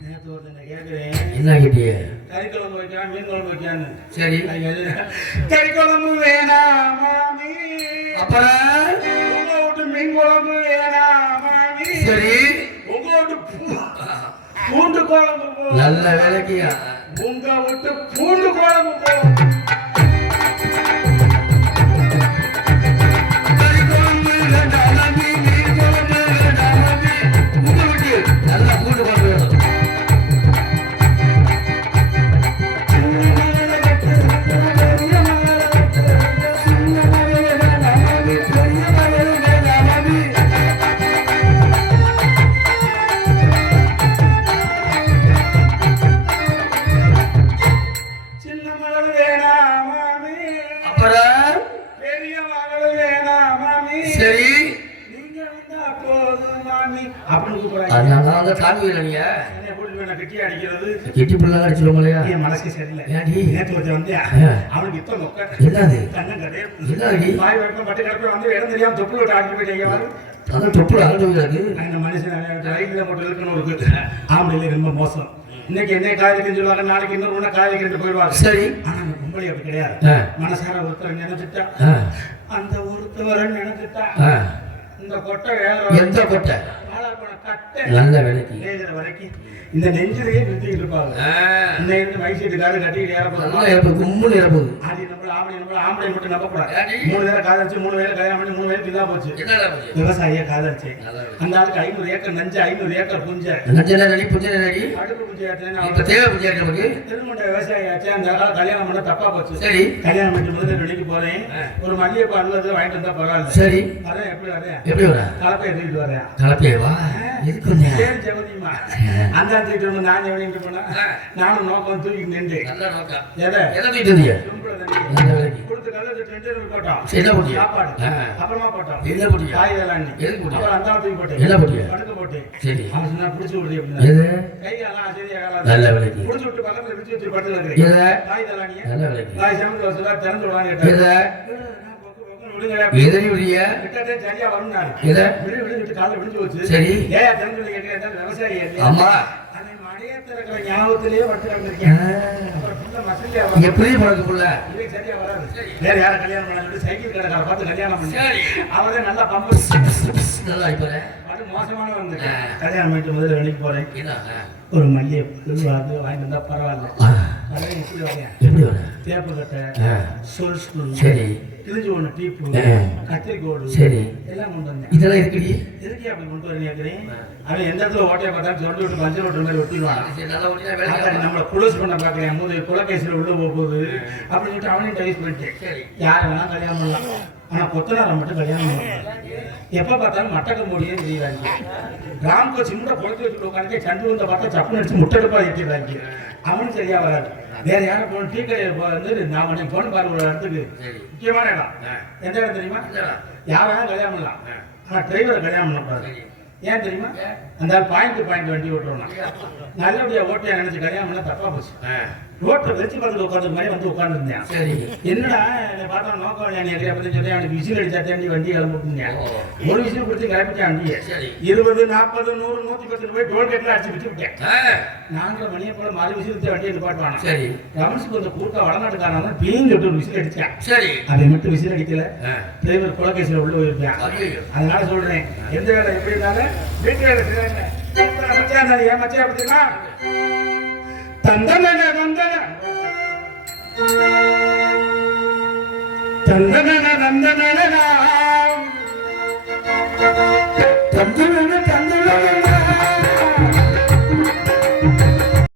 நேத்து ஒருத்தனை கேட்கிறேன், என்ன கேட்டிய? கறி குழம்பு வைக்கலாம், மீன் குழம்பு வைக்கலான்னு. சரி கறி குழம்பு வேணாமாமி, அப்புறம் உங்க வீட்டு மீன் குழம்பு வேணாமாமி, சரி உங்க வீட்டு பூண்டு குழம்பு போ, நல்ல வேலைக்கியா. உங்க வீட்டு பூண்டு குழம்பு போ. கறி குழம்பு வேண்டாமி, மீன் குழம்பு வேண்டாமி, உங்க வீட்டு நல்ல பூண்டு குழம்பு வேணும். சின்ன மகள் வேணாமாமி, அப்புறம் பெரிய மகள் வேணாமாமி, சரி நீங்க வந்தா போதும் மாமி அப்படின்னு கூப்பிடுறாங்க. அதனால அந்த காமிக்கல நீங்க என்னை கூட்டிட்டு போய் நான் கட்டி அடிக்கிறது கெட்டி பிள்ளை அடிச்சிருவோம் இல்லையா? என் மனசு சரியில்லை. ஏன்டி? நேற்று ஒருத்தன் வந்தியா, ஆ. அவனுக்கு இப்ப நொக்க என்னது? கண்ணம் கடையே என்னடி? வாய் வரைக்கும் பட்டு கிடப்ப வந்து இடம் தெரியாம தொப்புள் விட்டு ஆட்டி போயிட்டீங்க வாரு. அதான் தொப்புல அழுதுகிறாரு. இந்த மனுஷன் ரைட்ல மட்டும் இருக்கணும் இருக்கு. ஆம்பளைல ரொம்ப மோசம். இன்னைக்கு என்ன காய்கறின்னு சொல்லுவாங்க, நாளைக்கு இன்னொரு ஒண்ணு காய்கறின்னு போயிடுவாங்க. சரி ஆனா அந்த பொம்பளை அப்படி கிடையாது. ஆ. மனசார ஒருத்தர் நினைச்சிட்டா, ஆ, அந்த ஒருத்தவரை நினைச்சிட்டா, ஆ. இந்த கொட்டை வேற எந்த கொட்டை? ஆளாப்பன கட்டை நல்ல வேலைக்கு. வேகிற வரைக்கும் இந்த நெஞ்சிலேயே நிறுத்திக்கிட்டு இருப்பாங்க. இன்னைக்கு மைசீட்டுக்காரர் கட்டிக்கிட்டு ஏற நல்லா போறாங்க. இறப்பு கும்முன்னு இறப்புது. ஆதி நம்மள ஆம்பளை மட்டும் நம்பக்கூடாது. 3 பேரை காதலிச்சு 3 பேரை கல்யாணம் பண்ணி 3 பேருக்கு இதா போச்சு. விவசாயிய காதலிச்சு அந்த ஆளுக்கு 500 ஏக்கர் நஞ்சு, 500 ஏக்கர் புஞ்ச, நஞ்சன நடி புஞ்சன நடி. அடுப்பு புஞ்ச ஏற்றேன்னு இப்ப அவங்க தேவை புஞ்சா நமக்கு. திருமண்ட விவசாயி ஆச்சு. அந்த ஆள் கல்யாணம் பண்ண தப்பா போச்சு. சரி கல்யாணம் பண்ணி முதல்ல வெளிக்கு போறேன், ஒரு மல்லிகைப்பூ அல்வது வாங்கிட்டு வந்தா பரவாயில்ல. சரி வரேன், எப்படி வரேன், எப்படி வர? கலப்பையை தூக்கிட்டு வரேன். கலப்பையே வா. எதுக்கு வந்தேன்? சரி ஜெகதிமா, அந்த தூக்கிட்டு வந்து நான் எவனிட்டு போனா நானும் நோக்கம் தூக்கி நின்று நல்ல நோக்கம். எதை என்ன தூக்கிட்டு வந்தீங்க? தும்புல தண்ணி நல்ல வேலைக்கு. கொடுத்து கலந்து டெண்டர் போட்டோம். சரி, என்ன போட்டியா? சாப்பாடு ஆ. அப்புறமா போட்டோம். என்ன போட்டியா? காய் வேளாண்டி எதுக்கு போட்டியா? அப்புறம் அந்த தூக்கி போட்டேன். என்ன போட்டியா? படுக்க போட்டேன். சரி அவன் சொன்னா பிடிச்சி விடுறது அப்படின்னா எது? கையெல்லாம் சரியா நல்ல வேலைக்கு. பிடிச்சி விட்டு பக்கத்துல பிடிச்சி வச்சு படுத்து இருக்கிறேன். எதை? காய் வேளாணிய நல்ல வேலைக்கு. காய் சமைச்சு வச்சுதான் திறந்து விடான்னு கேட்டேன். எதை? விடுங்க எதிரி விடிய கிட்டத்தட்ட சரியா வரும்னாரு. எதை? விட்டு காலை விடிச்சு வச்சு சரி ஏயா திறந்து கேட்கிறேன், விவசாயி இல்லையா? அம்மா அதை மழைய திறக்கிற ஞாபகத்திலேயே வட்டு கிடந்திருக்கேன். அப்புறம் புள்ள மசலியா இங்க புரிய பழக்கக்குள்ள இது சரியா வராது. வேற யாரை கல்யாணம் பண்ண சைக்கிள் கடைக்கார பார்த்து கல்யாணம் பண்ணி சரி. அவரே நல்லா பம்பு நல்லா இப்ப அது மோசமான வந்து கல்யாணம் பண்ணிட்டு முதல்ல வெளிக்கு போறேன். என்ன? ஒரு மல்லிகை வந்து வாங்கிட்டு வந்தா பரவாயில்ல. வரேன், இப்படி வரேன். எப்படி வர? தேப்பு கட்டை, சொல் ஸ்கூல், சரி கிழிஞ்சு ஒண்ணு டீப்பு, கத்திரிக்கோடு சரி எல்லாம் கொண்டு வந்தேன். இதெல்லாம் இருக்குடி. எதுக்கே அப்படி கொண்டு வரீங்க கேட்கிறேன். அவன் எந்த இடத்துல ஓட்டையை பார்த்தாலும் சொல்லி விட்டு பஞ்சர் ஓட்டுற மாதிரி ஒட்டிடுவான். சரி, நல்லா ஓட்டினா வேலை ஆத்தாடி நம்மளை குளோஸ் பண்ண பார்க்குறேன், மூணு குலக்கேசில் உள்ள போகுது அப்படின்னு சொல்லிட்டு அவனையும் டைஸ் பண்ணிட்டேன். சரி யார் வேணாலும் கல்யாணம் பண்ணலாம், ஆனால் கொத்தனாரை மட்டும் கல்யாணம் பண்ணலாம். எப்போ பார்த்தாலும் மட்டக்க முடியே தெரியுறாங்க. ராம்கோ சிம்முட குளத்து வச்சுட்டு உட்காந்து சண்டு வந்த பார்த்தா சப்பு நடிச்சு முட்டெடுப்பா ஏற்றிடுறாங்க. அவனும் சரியா வராது. வேற யாரும் போன டீ கடையில் வந்து நான் உடனே போன பாரு ஒரு இடத்துக்கு முக்கியமான இடம். எந்த இடம் தெரியுமா? யார் வேணாலும் கல்யாணம் பண்ணலாம், ஆனால் டிரைவரை கல்யாணம் பண்ணக்கூடாது. ஏன் தெரியுமா? அந்த பாயிண்ட் வண்டி ஓட்டுறோம்னா நல்லபடியா ஓட்டியா நினைச்சு கல்யாணம் பண்ணா தப்பா போச்சு. ரோட்ல வெச்சு பக்கத்துல உட்காந்து மாதிரி வந்து உட்காந்துருந்தேன். சரி என்னடா என்னை பார்த்தா நோக்கம் நிறைய பத்தி சொல்லி அவனுக்கு விசில் அடிச்சா தேண்டி வண்டி கிளம்பிட்டேன். ஒரு விசில் கொடுத்து கிளப்பிட்டேன் வண்டியை. 20, 40, 100, 110 போய் டோல்கேட்ல அடிச்சு விட்டு விட்டேன். 4:30 மணியை போல மறு விசில் வண்டியை நிப்பாட்டுவானா. சரி ரமன்ஸ் கொஞ்சம் கூட்ட வடநாட்டுக்காரன் தான் பீன்னு சொல்லிட்டு ஒரு விசில் அடிச்சேன். சரி அதை மட்டும் விசில் அடிக்கல, டிரைவர் குலகேசில உள்ள போயிருப்பேன். அதனால சொல்றேன், எந்த வேலை எப்படி இருந்தாலும் வீட்டு வேலை செய்யறாங்க. ஏன் மச்சா அப்படின்னா தந்தன தந்தன தந்தன தந்தன தந்தன